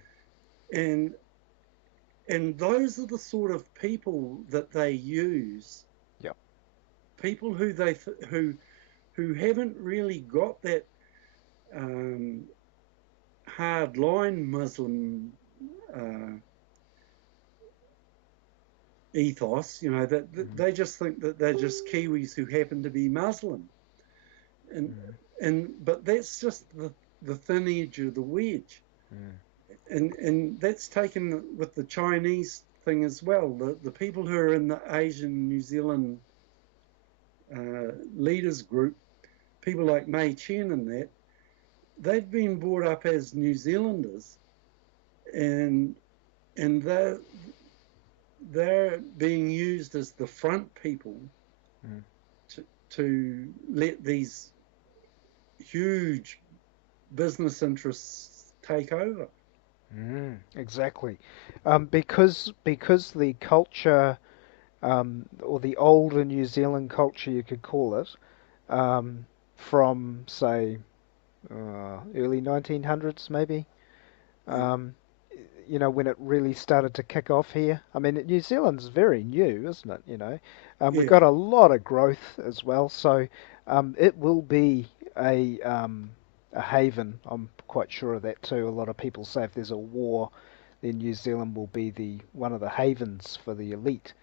And those are the sort of people that they use, Yep. people who haven't really got that um, hard line Muslim uh, ethos. That Mm. they just think that they're just Kiwis who happen to be Muslim, and Mm. but that's just the thin edge of the wedge, Mm. and that's taken with the Chinese thing as well. The people who are in the Asian New Zealand leaders group, people like Mei Chen and that, they've been brought up as New Zealanders, and they're being used as the front people Mm. to let these huge business interests take over. Exactly. Because the culture, or the older New Zealand culture, you could call it, from say early 1900s maybe. Yeah, Um, when it really started to kick off here. I mean, New Zealand's very new, isn't it? We've yeah, got a lot of growth as well, so it will be a a haven. I'm quite sure of that too. A lot of people say if there's a war, then New Zealand will be the one of the havens for the elite.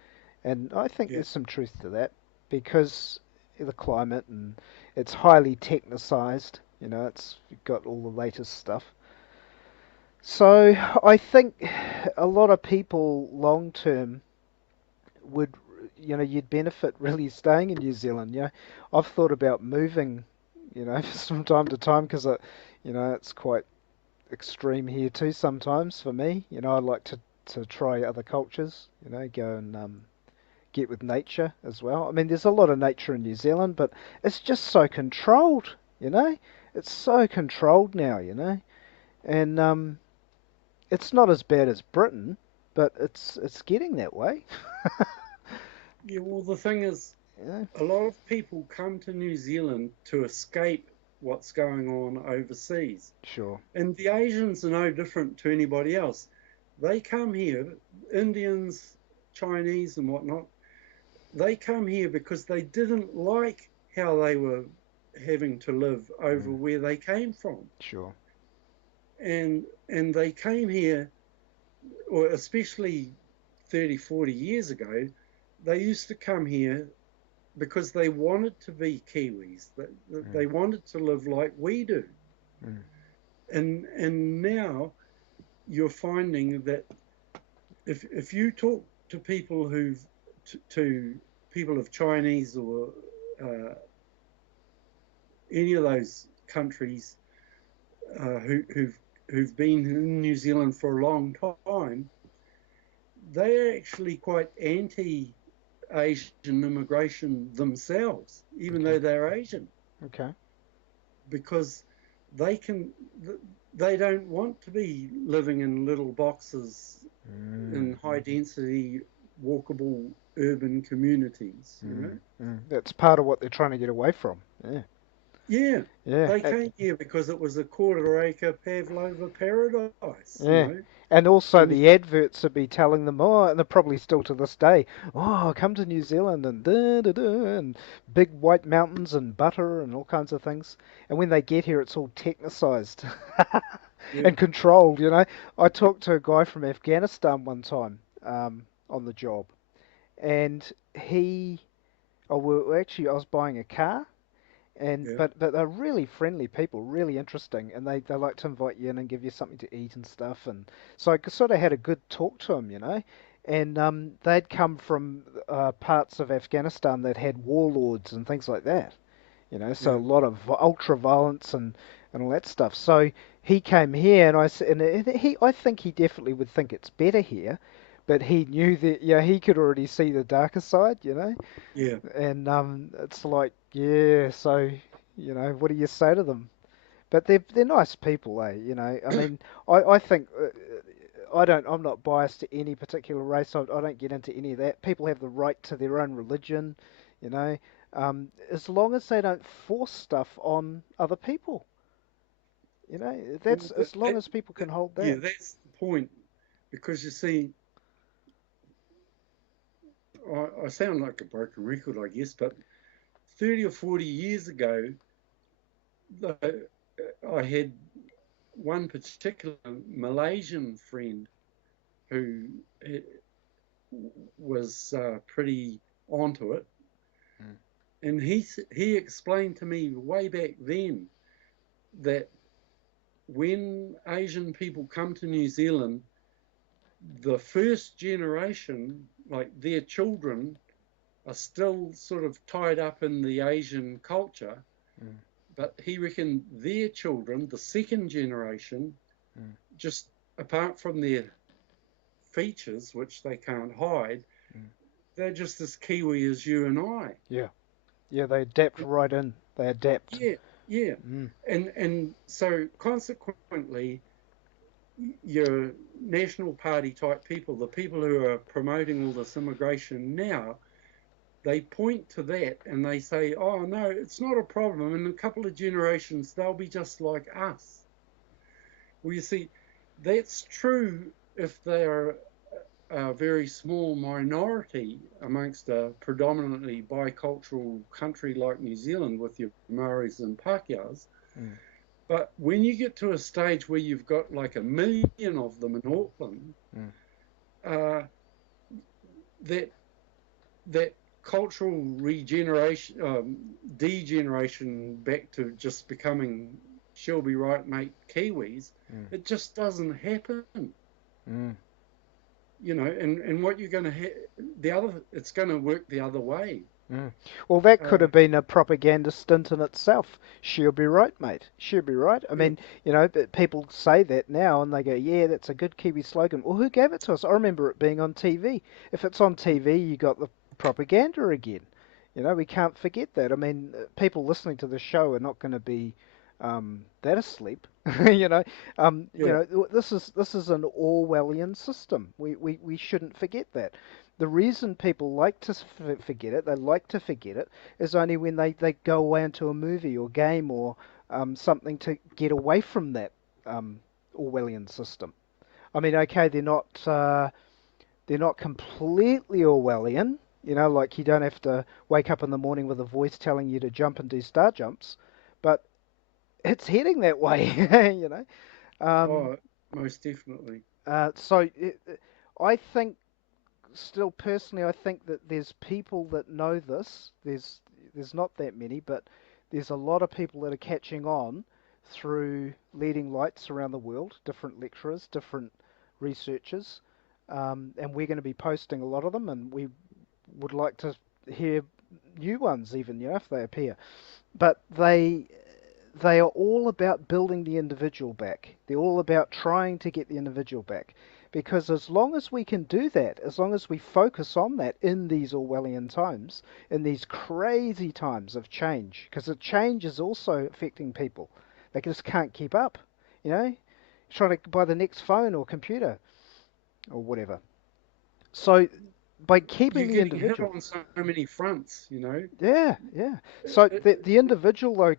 And I think Yeah. there's some truth to that because the climate and it's highly technicized. You know, it's got all the latest stuff. So I think a lot of people long term would, you know, you'd benefit really staying in New Zealand. You know, I've thought about moving, you know, from time to time because you know, it's quite extreme here too sometimes for me. You know, I like to try other cultures. You know, go and get with nature as well. I mean, there's a lot of nature in New Zealand, but it's just so controlled. You know, it's so controlled now. You know, and it's not as bad as Britain, but it's getting that way. Yeah, well, the thing is, You know? a lot of people come to New Zealand to escape what's going on overseas. Sure. And the Asians are no different to anybody else. They come here, Indians, Chinese, and whatnot, they come here because they didn't like how they were having to live over Mm, where they came from. sure. And they came here, or especially 30, 40 years ago, they used to come here because they wanted to be Kiwis. Mm, They wanted to live like we do. mm, And now you're finding that if you talk to people to people of Chinese or uh, any of those countries who've been in New Zealand for a long time, they're actually quite anti Asian immigration themselves, even okay. though they're Asian, Okay. because they can they don't want to be living in little boxes Mm, in high density walkable urban communities, you know. mm, mm. That's part of what they're trying to get away from. Yeah. Yeah, Yeah. they came here because it was a quarter acre pavlova paradise, you Yeah. know. And also And the adverts would be telling them, oh, and they're probably still to this day, oh, come to New Zealand and da da da, and big white mountains and butter and all kinds of things. And when they get here, it's all technicized yeah, and controlled, you know. I talked to a guy from Afghanistan one time on the job, and actually, I was buying a car, and yeah, but they're really friendly people, really interesting, and they like to invite you in and give you something to eat and stuff. And so I sort of had a good talk to them, you know. And they'd come from parts of Afghanistan that had warlords and things like that, you know. So a yeah. lot of ultra violence and all that stuff. So he came here, and I think he definitely would think it's better here, but he knew that, yeah, he could already see the darker side, you know. Yeah. And it's like, yeah, so, you know, what do you say to them? But they're nice people, eh? You know, I mean, I think I'm not biased to any particular race. I don't get into any of that. People have the right to their own religion, you know, as long as they don't force stuff on other people. You know, Well, that's as long as people can hold yeah, that. that's the point. Because you see, I sound like a broken record, I guess, but 30 or 40 years ago, I had one particular Malaysian friend who was pretty onto it, Mm, and he explained to me way back then that when Asian people come to New Zealand, the first generation, like their children, are still sort of tied up in the Asian culture, mm, but he reckoned their children, the second generation, mm, just apart from their features, which they can't hide, mm. they're just as Kiwi as you and I. Yeah, yeah, they adapt right in. They adapt. Yeah, yeah. Mm, And so consequently, your National Party type people, the people who are promoting all this immigration now, they point to that and they say, oh, no, it's not a problem. In a couple of generations, they'll be just like us. Well, you see, that's true if they are a very small minority amongst a predominantly bicultural country like New Zealand with your Maoris and Pākehās. mm, But when you get to a stage where you've got like 1 million of them in Auckland, Mm. uh, that that cultural regeneration, degeneration back to just becoming she'll be right, mate, Kiwis, Mm. it just doesn't happen. Mm. And what you're going to it's going to work the other way. Mm. Well, that could Uh, have been a propaganda stint in itself. She'll be right, mate. She'll be right. I yeah, mean, but people say that now and they go, yeah, that's a good Kiwi slogan. Well, who gave it to us? I remember it being on TV. If it's on TV, you got the propaganda again. We can't forget that. I mean, people listening to the show are not going to be that asleep. You know, yeah, this is an Orwellian system. We shouldn't forget that. The reason people like to forget it, they like to forget it, is only when they go away into a movie or game or something to get away from that Orwellian system. I mean, okay, they're not completely Orwellian. Like you don't have to wake up in the morning with a voice telling you to jump and do star jumps, but it's heading that way. you know. Um, oh, most definitely. I think still personally, I think that there's people that know this. There's not that many, but there's a lot of people that are catching on through leading lights around the world, different lecturers, different researchers, and we're going to be posting a lot of them, and we would like to hear new ones even, if they appear. But they are all about building the individual back. They're all about trying to get the individual back. Because as long as we can do that, as long as we focus on that in these Orwellian times, in these crazy times of change, because the change is also affecting people. They just can't keep up, you know, trying to buy the next phone or computer or whatever. So by keeping You're the getting hit individual, on so many fronts. yeah, yeah. So It, the individual, though,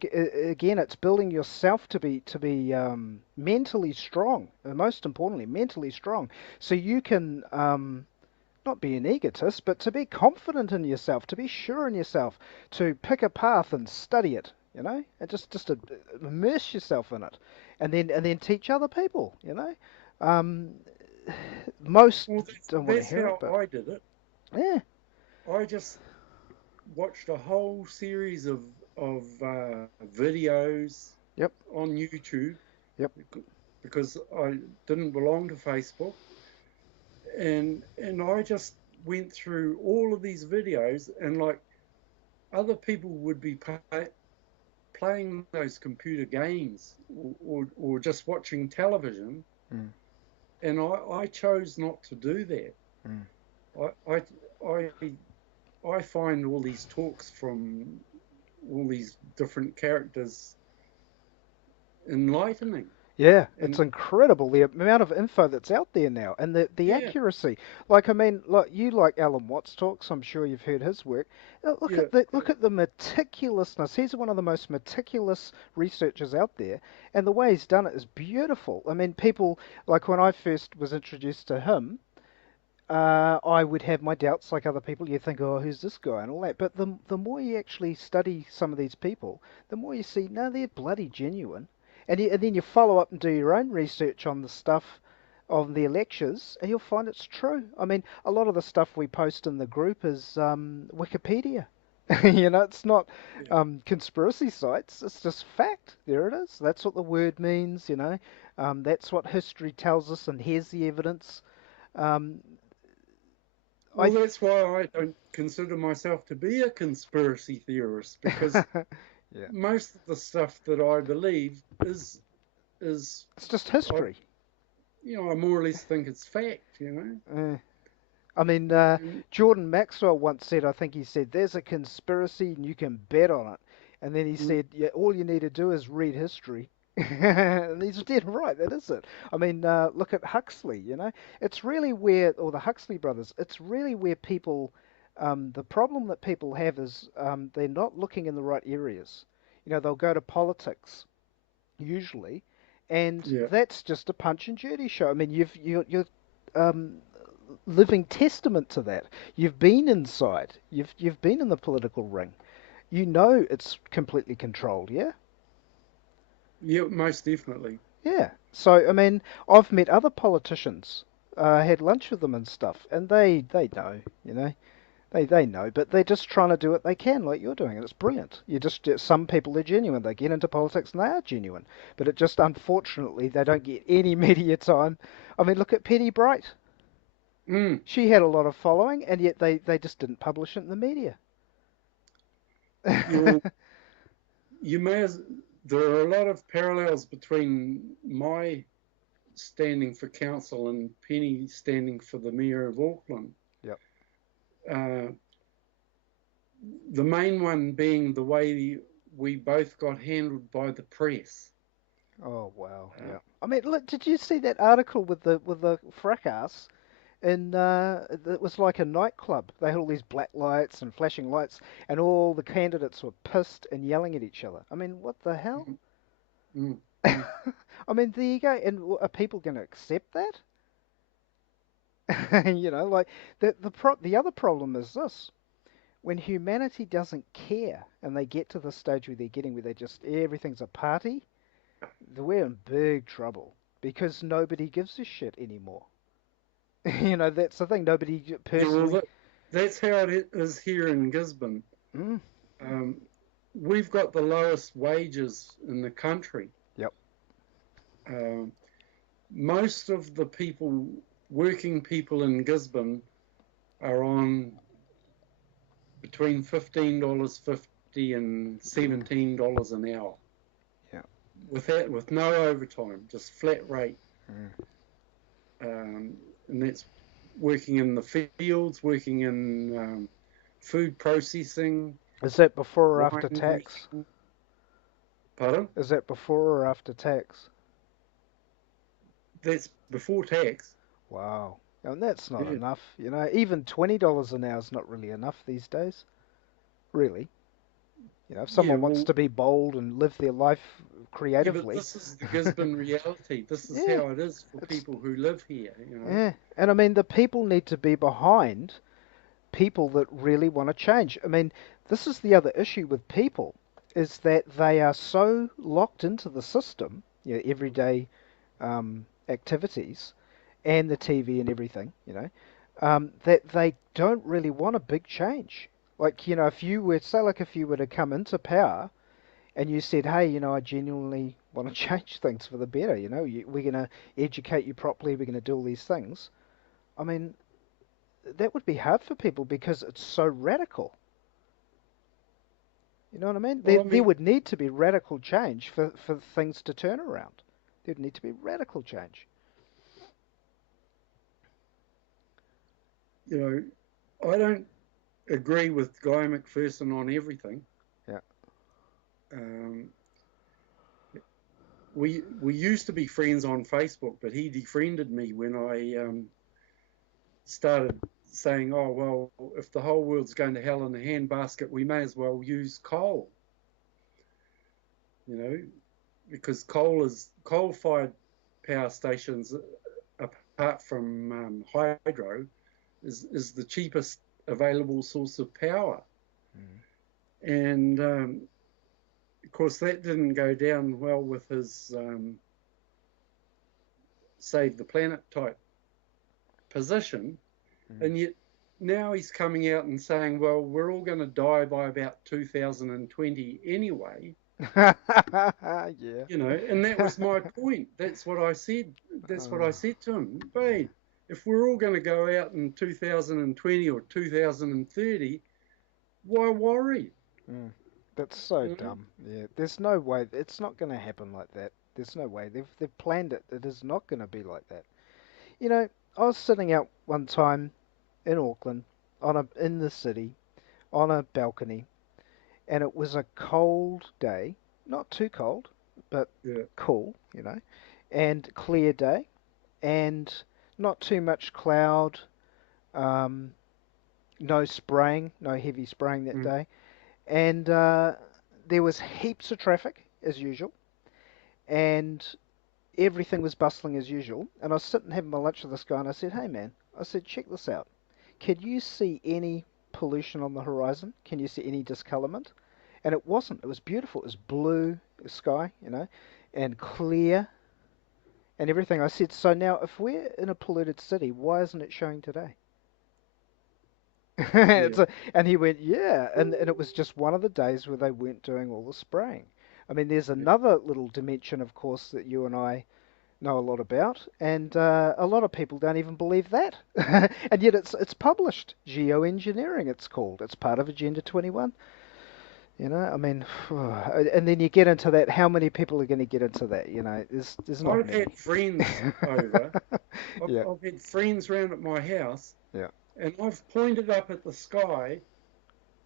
again, it's building yourself to be mentally strong, and most importantly, mentally strong, so you can not be an egotist, but to be confident in yourself, to be sure in yourself, to pick a path and study it, and just to immerse yourself in it, and then teach other people. Um, most well, don't want to that's hear it, how but I did it. yeah, I just watched a whole series of videos yep, on YouTube yep, because I didn't belong to Facebook, and I just went through all of these videos, and like other people would be playing those computer games, or just watching television, mm, and I chose not to do that. mm. I I I find all these talks from all these different characters enlightening. Yeah, it's And incredible the amount of info that's out there now and the yeah, accuracy. Like I mean, like you like Alan Watts talks, I'm sure you've heard his work. Look yeah, at the meticulousness. He's one of the most meticulous researchers out there, and the way he's done it is beautiful. I mean, people like when I first was introduced to him, I would have my doubts like other people. You think, oh, who's this guy and all that. But the more you actually study some of these people, the more you see, no, they're bloody genuine. And then you follow up and do your own research on the stuff of their lectures, and you'll find it's true. I mean, a lot of the stuff we post in the group is Wikipedia. It's not yeah. conspiracy sites. It's just fact. There it is. That's what the word means. That's what history tells us, and here's the evidence. Um, I Well, that's why I don't consider myself to be a conspiracy theorist, because yeah, most of the stuff that I believe is it's just I history. I more or less think it's fact. Uh, I mean, And Jordan Maxwell once said, I think he said, "There's a conspiracy and you can bet on it." And then he mm, said, "Yeah, all you need to do is read history." And he's dead right. That is it. I mean, look at Huxley. It's really where, or the Huxley brothers. It's really where people. The problem that people have is they're not looking in the right areas. They'll go to politics usually, and yeah, that's just a Punch and Judy show. I mean, you're um, living testament to that. You've been inside. You've been in the political ring. You know it's completely controlled. Yeah. Yeah, most definitely. Yeah. So, I mean, I've met other politicians, had lunch with them and stuff, and they know, you know, they know, but they're just trying to do what they can, like you're doing, and it's brilliant. You just some people are genuine. They get into politics and they are genuine, but it just unfortunately they don't get any media time. I mean, look at Penny Bright. Mm. She had a lot of following, and yet they just didn't publish it in the media. You you may as there are a lot of parallels between my standing for council and Penny standing for the mayor of Auckland. Yep. Uh, the main one being the way we both got handled by the press. Oh wow, Uh, yeah. I mean, look, did you see that article with the fracas? And it was like a nightclub. They had all these black lights and flashing lights, and all the candidates were pissed and yelling at each other. I mean, what the hell? mm, mm, mm. I mean, there you go. And are people going to accept that? You know, like the other problem is this: when humanity doesn't care and they get to the stage where they're getting where they just everything's a party, we're in big trouble because nobody gives a shit anymore. You know, that's the thing. Nobody Yeah, well, personally. that's how it is here in Gisborne. Mm, Um, we've got the lowest wages in the country. yep. Um, most of the people, working people in Gisborne, are on between $15.50 and $17 an hour, Yeah. with no overtime, just flat rate. Mm. And that's working in the fields, working in food processing, Is that before or after tax? winemaking. Pardon? Is that before or after tax? That's before tax. Wow. And that's not Yeah, enough. You know, even $20 an hour is not really enough these days. Really. You know, if yeah. someone wants Well, to be bold and live their life yeah, but creatively. this is the Gisborne reality. This is Yeah. how it is for It's people who live here. You know. yeah. And I mean the people need to be behind people that really want to change. I mean, this is the other issue with people is that they are so locked into the system, you know, everyday activities and the TV and everything, you know, that they don't really want a big change. Like, you know, if you were, say, like if you were to come into power and you said, hey, you know, I genuinely want to change things for the better, you know, we're going to educate you properly, we're going to do all these things. I mean, that would be hard for people because it's so radical. You know what I mean? Well, I There mean, would need to be radical change for things to turn around. There'd need to be radical change. you know, I don't agree with Guy McPherson on everything. Yeah. Um, we used to be friends on Facebook, but he defriended me when I started saying, "Oh well, if the whole world's going to hell in a handbasket, we may as well use coal." You know, because coal-fired power stations, apart from hydro, is the cheapest available source of power, Mm. and of course that didn't go down well with his save the planet type position, Mm. and yet now he's coming out and saying, well, we're all going to die by about 2020 anyway. Yeah. You know, and that was my point. That's what I said. That's what I Oh, said to him. Babe, if we're all going to go out in 2020 or 2030, why worry? mm. That's so You know? dumb. Yeah. There's no way. It's not going to happen like that. There's no way. They've planned it. It is not going to be like that. You know, I was sitting out one time in Auckland in the city on a balcony, and it was a cold day, not too cold, but Yeah. cool, you know, and clear day, and not too much cloud, um, no spraying, no heavy spraying that Mm. day, and there was heaps of traffic as usual, and everything was bustling as usual. And I was sitting having my lunch with this guy, and I said, "Hey man," I said, "check this out. Can you see any pollution on the horizon? Can you see any discolourment?" And it wasn't. It was beautiful. It was blue sky, you know, and clear and everything. I said, so now if we're in a polluted city, why isn't it showing today? Yeah. And he went, yeah, and it was just one of the days where they weren't doing all the spraying. I mean, there's Yeah. another little dimension, of course, that you and I know a lot about, and a lot of people don't even believe that. And yet it's published. Geoengineering, it's called. It's part of Agenda 21. You know, I mean, and then you get into that. How many people are going to get into that? You know, there's not I've many. had friends over. Yeah, I've had friends round at my house, yeah, and I've pointed up at the sky,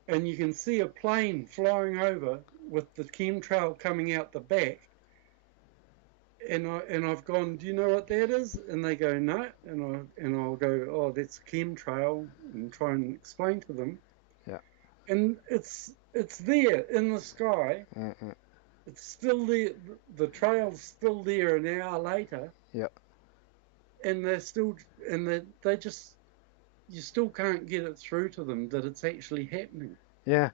and you can see a plane flying over with the chemtrail coming out the back. And I've gone, do you know what that is? And they go, no. And I'll go, oh, that's a chemtrail, and try and explain to them. yeah. And it's there in the sky. Mm-mm. It's still there. The trail's still there an hour later, Yeah, and they're still and they just you still can't get it through to them that it's actually happening. yeah.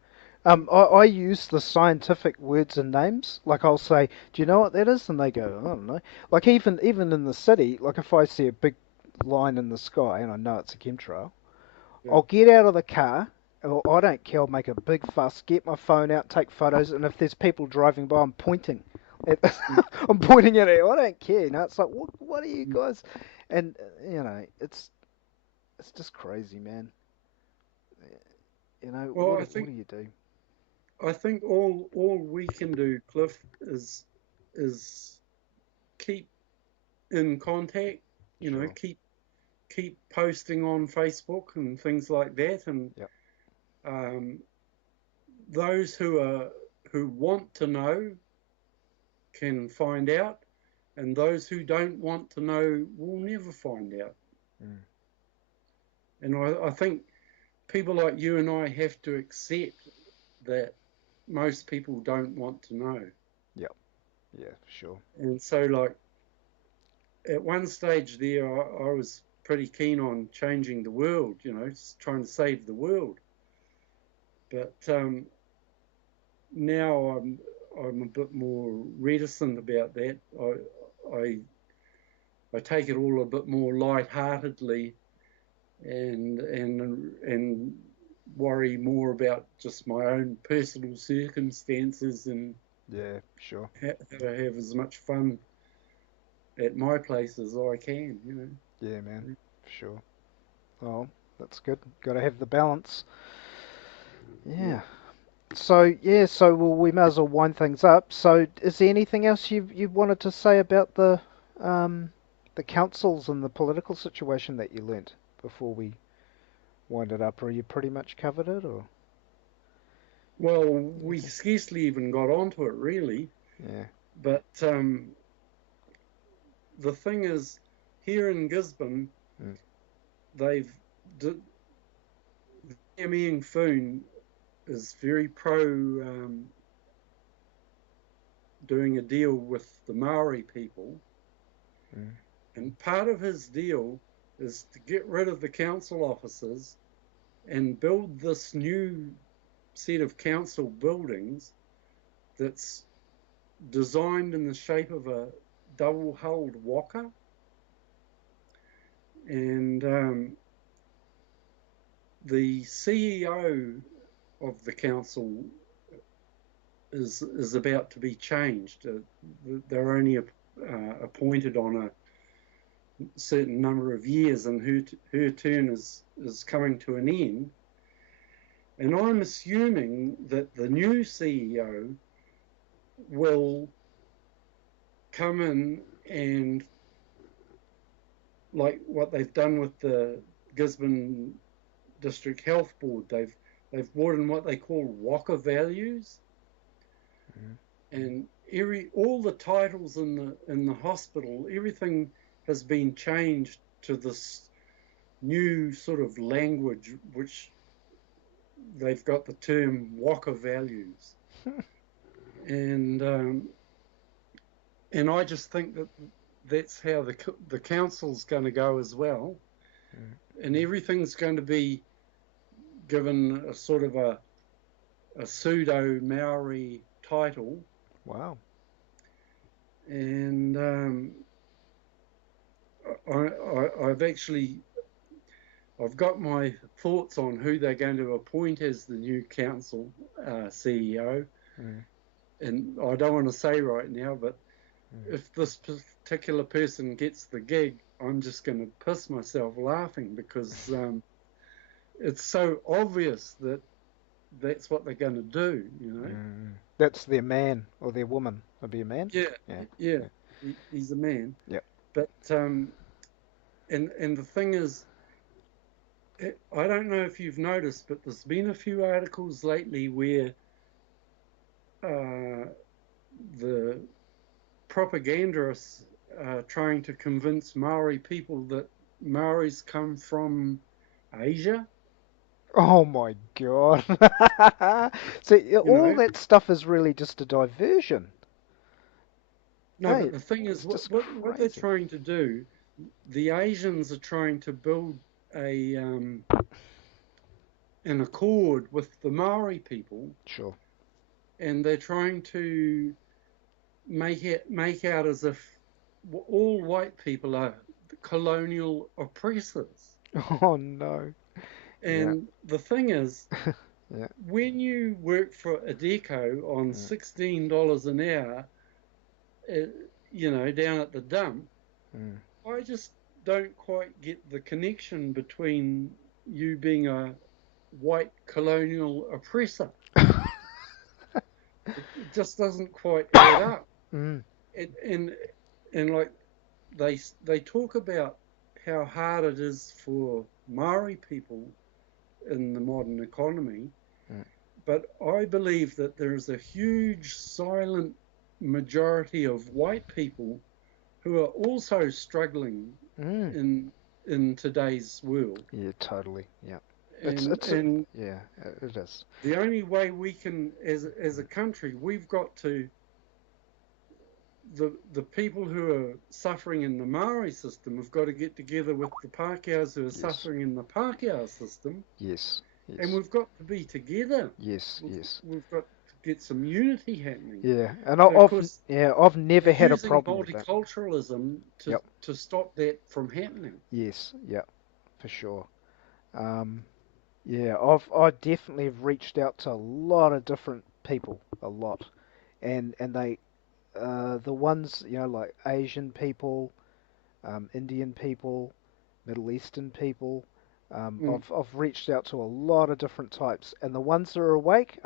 I use the scientific words and names. Like I'll say, "Do you know what that is?" And they go, "I don't know." Like even in the city, like if I see a big line in the sky and I know it's a chemtrail, Yeah. I'll get out of the car. Or I don't care. I'll make a big fuss, get my phone out, take photos, and if there's people driving by, I'm pointing. Mm, I'm pointing at it. I don't care. You know, it's like, what are you mm. guys? And you know, it's just crazy, man. You know, Well, what do you do? I think all we can do, Cliff, is keep in contact. You know, Sure. keep posting on Facebook and things like that, and Yep. um, those who want to know can find out, and those who don't want to know will never find out. Mm. And I think people like you and I have to accept that most people don't want to know. Yep. Yeah. Sure. And so, like, at one stage there, I was pretty keen on changing the world, you know, just trying to save the world. But now I'm a bit more reticent about that. I I take it all a bit more lightheartedly and worry more about just my own personal circumstances and Yeah. Sure. how to have as much fun at my place as I can, you know. Yeah, man. Sure. Oh, that's good. Got to have the balance. Yeah. Yeah. So yeah. So well, we may as well wind things up. So is there anything else you wanted to say about um the councils and the political situation that you learnt before we wind it up, or you pretty much covered it, or Well, we anything? scarcely even got onto it really, Yeah. but the thing is, here in Gisborne, Mm. they've Meang Foon is very pro doing a deal with the Maori people, Mm. and part of his deal is to get rid of the council offices and build this new set of council buildings that's designed in the shape of a double-hulled waka, and the CEO of the council is about to be changed. They're only appointed on a certain number of years, and her turn is coming to an end. And I'm assuming that the new CEO will come in and, like what they've done with the Gisborne District Health Board, they've brought in what they call Walker values, Mm. and all the titles in the hospital, everything has been changed to this new sort of language, which they've got the term Walker values, and and I just think that that's how the council's going to go as well, Mm. and everything's going to be given a sort of a pseudo Maori title, Wow. and I've got my thoughts on who they're going to appoint as the new council CEO, and I don't want to say right now, but if this particular person gets the gig, I'm just going to piss myself laughing because it's so obvious that that's what they're going to do, you know. That's their man or their woman. Would be a man. Yeah, Yeah. yeah, he's a man. Yep. But and the thing is, I don't know if you've noticed, but there's been a few articles lately where the propagandists are trying to convince Maori people that Maoris come from Asia. Oh my God. See, You all know, that stuff is really just a diversion. no, Hey, but the thing is, it's just what they're crazy. trying to do, the Asians are trying to build a an accord with the Maori people, Sure. and they're trying to make out as if all white people are colonial oppressors. Oh no. Yeah. And the thing is, Yeah. when you work for a deco on Mm. $16 an hour, uh, you know, down at the dump, Mm. I just don't quite get the connection between you being a white colonial oppressor. It just doesn't quite add up. Mm. And and like they talk about how hard it is for Maori people in the modern economy, Mm. but I believe that there is a huge silent majority of white people who are also struggling Mm. in today's world. Yeah, totally. Yeah. It's And it's a, and yeah, it is. the only way we can, as a country, we've got to the people who are suffering in the Maori system have got to get together with the Pākehās who are Yes. suffering in the Pākehā system, Yes. and Yes. we've got to be together. Yes. Yes. We've got to get some unity happening. Yeah. And Because I've never they're had a using problem with that. multiculturalism Yep. to stop that from happening. Yes. Yeah. For sure. Um, yeah. I definitely have reached out to a lot of different people, a lot, and they the ones like Asian people, Indian people, Middle Eastern people. Mm, I've reached out to a lot of different types, and the ones that are awake,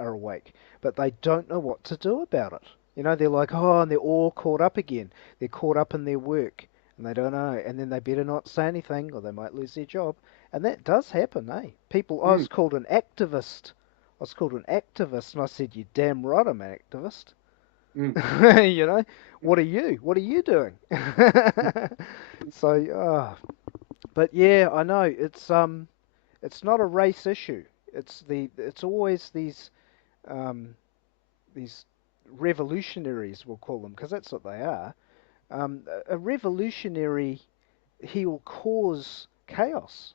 but they don't know what to do about it. They're like, oh, and they're all caught up again. They're caught up in their work, and they don't know, and then they better not say anything, or they might lose their job. And that does happen, eh? People, I mm, was called an activist. I was called an activist, and I said, "You damn right, I'm an activist." mm, you know, what are you? What are you doing? So, but yeah, I know it's not a race issue. It's always um, these revolutionaries, we'll call them, because that's what they are. A revolutionary, he will cause chaos,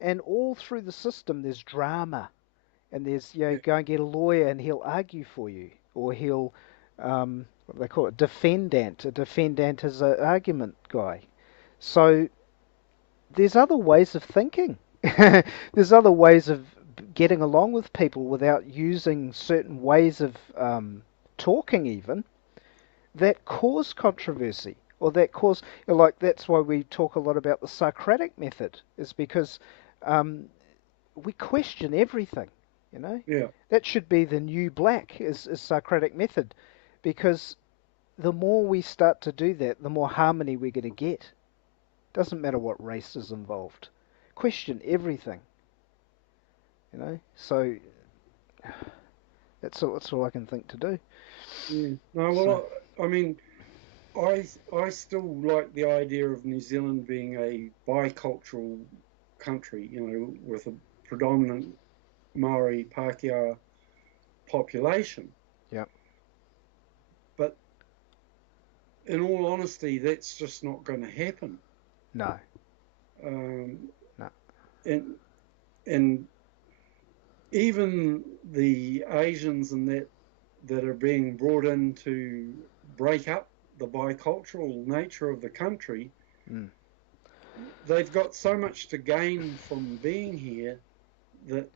and all through the system there's drama, and there's yeah, go and get a lawyer and he'll argue for you, or he'll what they call it, defendant. A defendant is an argument guy. So there's other ways of thinking. There's other ways of getting along with people without using certain ways of talking, even that cause controversy or that cause, like that's why we talk a lot about the Socratic method, is because um, we question everything. You know, yeah, that should be the new black is Socratic method, because the more we start to do that, the more harmony we're going to get. Doesn't matter what race is involved. Question everything. So that's all I can think to do. yeah. No, So well, I mean, I still like the idea of New Zealand being a bicultural country, you know, with a predominant Maori Pākehā population. yeah, But in all honesty, that's just not going to happen. no, Um, no, and and even the Asians and that are being brought in to break up the bicultural nature of the country, Mm. they've got so much to gain from being here that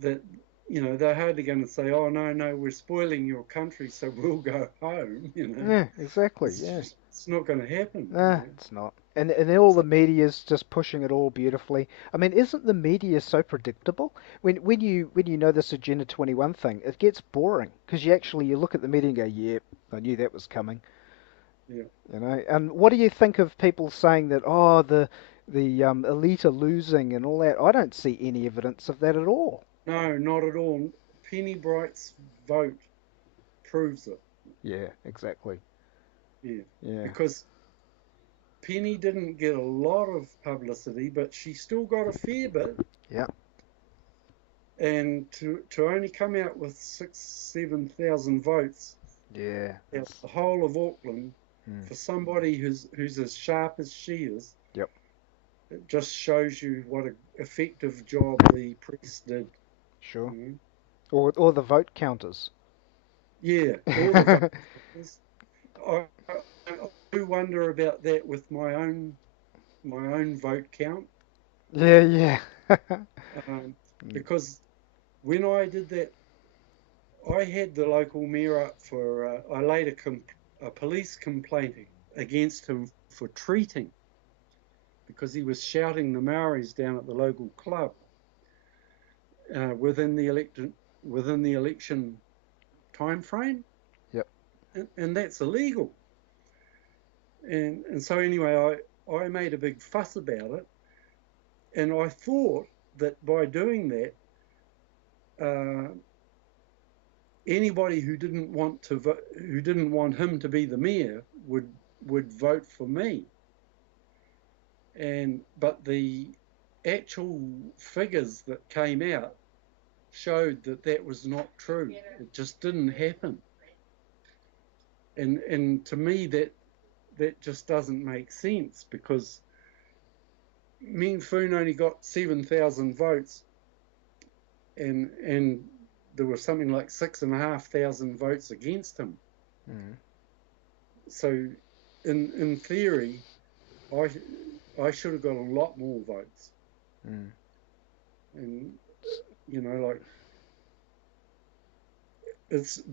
that they're hardly going to say, "Oh no, we're spoiling your country, so we'll go home." Yeah, exactly. It's Yeah. just it's not going to happen. It's not. And all the media's just pushing it all beautifully. I mean, isn't the media so predictable? When you know this Agenda 21 thing, it gets boring because you look at the media and go, "Yeah, I knew that was coming." Yeah. And what do you think of people saying that, oh, the elite are losing and all that? I don't see any evidence of that at all. No, not at all. Penny Bright's vote proves it. Yeah, exactly. Yeah, Yeah. because Penny didn't get a lot of publicity, but she still got a fair bit. Yeah. And to only come out with 7,000 votes Yeah. out the whole of Auckland Mm. for somebody who's as sharp as she is, Yep. it just shows you what an effective job the press did. Sure. You know? Or the vote counters. Yeah, all the vote counters. I do wonder about that with my own vote count, Yeah, yeah. um, Mm. because when I did that, I had the local mayor up for. I laid a police complaint against him for treating because he was shouting the Maoris down at the local club within the election time frame, Yep. and that's illegal. And so anyway, I made a big fuss about it, and I thought that by doing that, uh, anybody who didn't want him to be the mayor would vote for me. But the actual figures that came out showed that that was not true. It just didn't happen. And to me that just doesn't make sense, because Ming Foon only got 7,000 votes, and there was something like 6,500 votes against him. Mm. So in theory, I should have got a lot more votes. Mm. And like,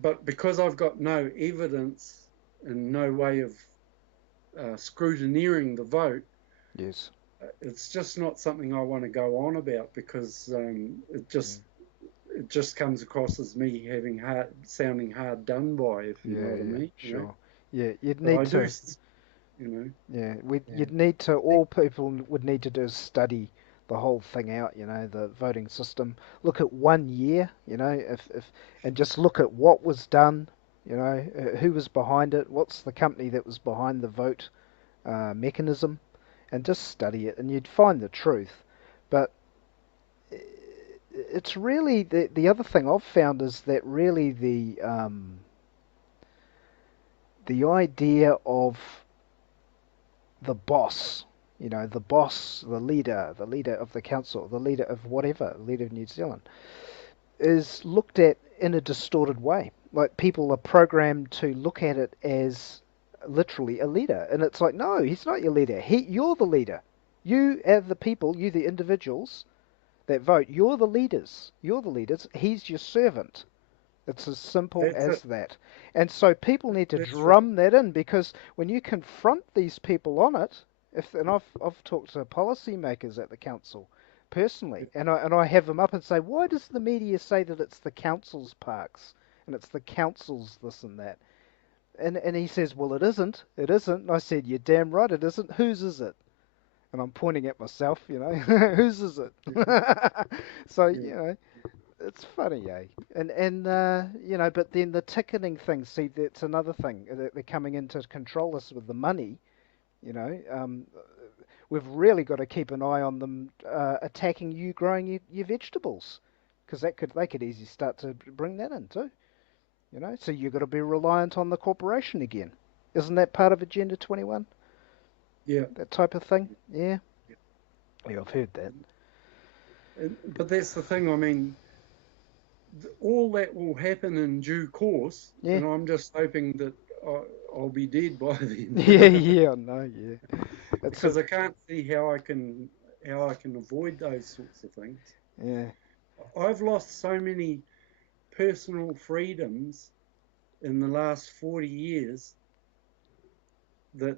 but because I've got no evidence and no way of scrutineering the vote, Yes. it's just not something I want to go on about, because it just comes across as me sounding hard done by, if you know Yeah, what I yeah, mean. sure. Yeah, you'd But need I do, to. you know. Yeah, Yeah. you'd need to. All people would need to do is study the whole thing out. The voting system. Look at 1 year. If and just look at what was done. Who was behind it. What's the company that was behind the vote mechanism, and just study it, and you'd find the truth. But it's really the other thing I've found is that really the idea of the boss, the boss, the leader of the council, the leader of whatever, leader of New Zealand, is looked at in a distorted way. Like, people are programmed to look at it as literally a leader, and it's like, no, he's not your leader. You're the leader. You are the people, you the individuals that vote. You're the leaders. You're the leaders. He's your servant. It's as simple That's as it. that. And so people need to That's right. drum that in, because when you confront these people on it, and I've talked to policymakers at the council personally, and I have them up and say, why does the media say that it's the council's parks and it's the council's this and that? And he says, well, it isn't. It isn't. And I said, you're damn right it isn't. Whose is it? And I'm pointing at myself, whose is it? So, Yeah. it's funny, eh? And but then the ticketing thing, see, that's another thing. They're coming in to control us with the money, you know. We've really got to keep an eye on them attacking you growing your vegetables, because they could easily start to bring that in too, So you've got to be reliant on the corporation again. Isn't that part of Agenda 21? Yeah. That type of thing? Yeah. Yeah, I've heard that. But that's the thing. I mean, all that will happen in due course, Yeah. and I'm just hoping that I'll be dead by then. Yeah, I know, yeah. It's a Because I can't see how I can avoid those sorts of things. yeah, I've lost so many personal freedoms in the last 40 years that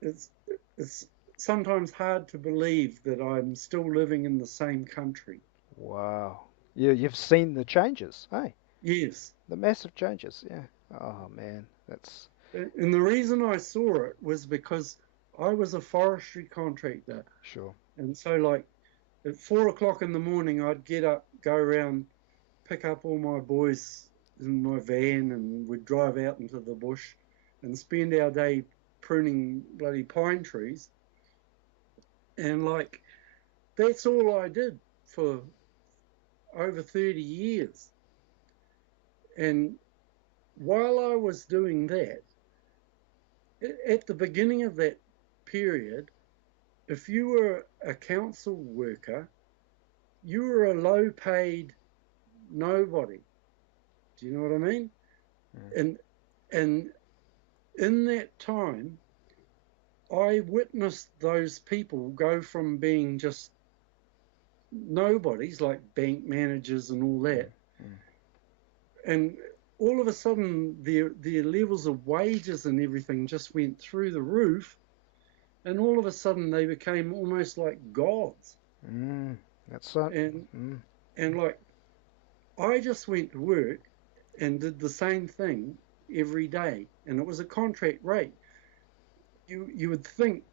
it's it's sometimes hard to believe that I'm still living in the same country. wow. Yeah, you've seen the changes, hey? Yes. The massive changes, yeah. Oh man, that's And the reason I saw it was because I was a forestry contractor. sure. And so, like, at 4 o'clock in the morning, I'd get up, go around, pick up all my boys in my van, and we'd drive out into the bush and spend our day pruning bloody pine trees. And, like, that's all I did for over 30 years. And while I was doing that, at the beginning of that period, if you were a council worker, you were a low paid nobody. Do you know what I mean? Mm. And in that time, I witnessed those people go from being just nobodies, like bank managers and all Mm. that, Mm. and all of a sudden their levels of wages and everything just went through the roof, and all of a sudden they became almost like gods. Mm. That's that. And Mm. and like I just went to work and did the same thing every day, and it was a contract rate. You would think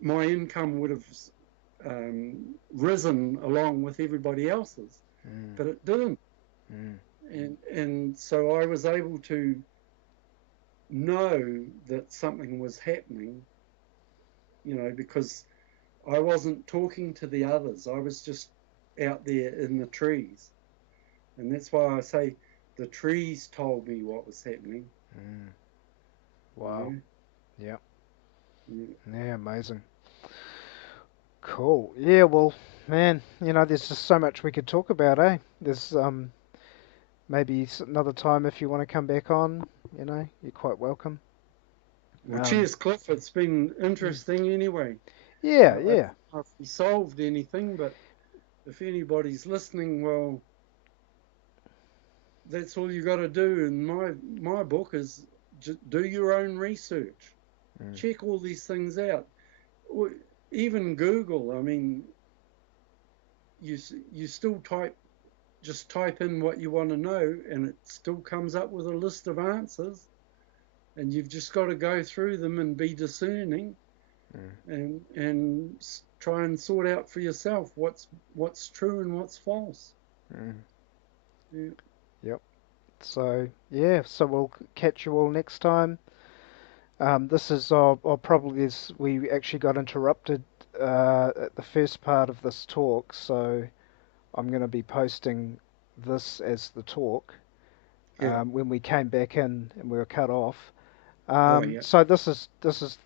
my income would have risen along with everybody else's, Mm. but it didn't. Mm. And so I was able to know that something was happening, because I wasn't talking to the others. I was just out there in the trees. And that's why I say the trees told me what was happening. Mm. You Wow. know? Yeah. Yeah. Yeah, amazing. Cool. Yeah, well, man, there's just so much we could talk about, eh? There's maybe another time if you want to come back on, you're quite welcome. Well, Um, cheers, Cliff. It's been mm. interesting anyway. I Yeah, don't yeah. know if we solved anything, but if anybody's listening, well, that's all you got to do. In my book is do your own research, Mm. check all these things out. Even Google. I mean, you still type in what you want to know, and it still comes up with a list of answers. And you've just got to go through them and be discerning, Mm. and try and sort out for yourself what's true and what's false. Mm. Yeah. Yep. So, yeah, so we'll catch you all next time. This is, probably as we actually got interrupted at the first part of this talk, so I'm going to be posting this as the talk Yeah. when we came back in and we were cut off. Oh, yeah. So this is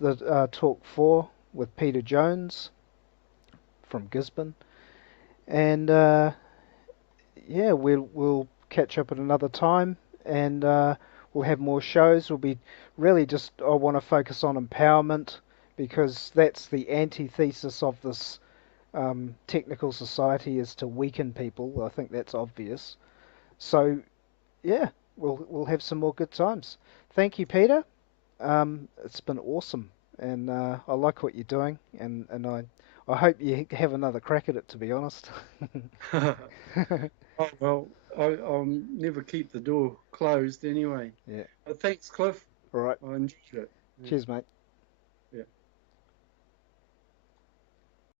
the talk 4 with Peter Jones from Gisborne, and yeah, we'll catch up at another time, and we'll have more shows. We'll be really just I want to focus on empowerment because that's the antithesis of this technical society is to weaken people. I think that's obvious. So yeah, we'll have some more good times. Thank you, Peter. It's been awesome, and I like what you're doing, and I hope you have another crack at it. To be honest. Oh, well, I'll never keep the door closed anyway. Yeah. But thanks, Cliff. All right. I enjoyed it. Yeah. Cheers, mate. Yeah.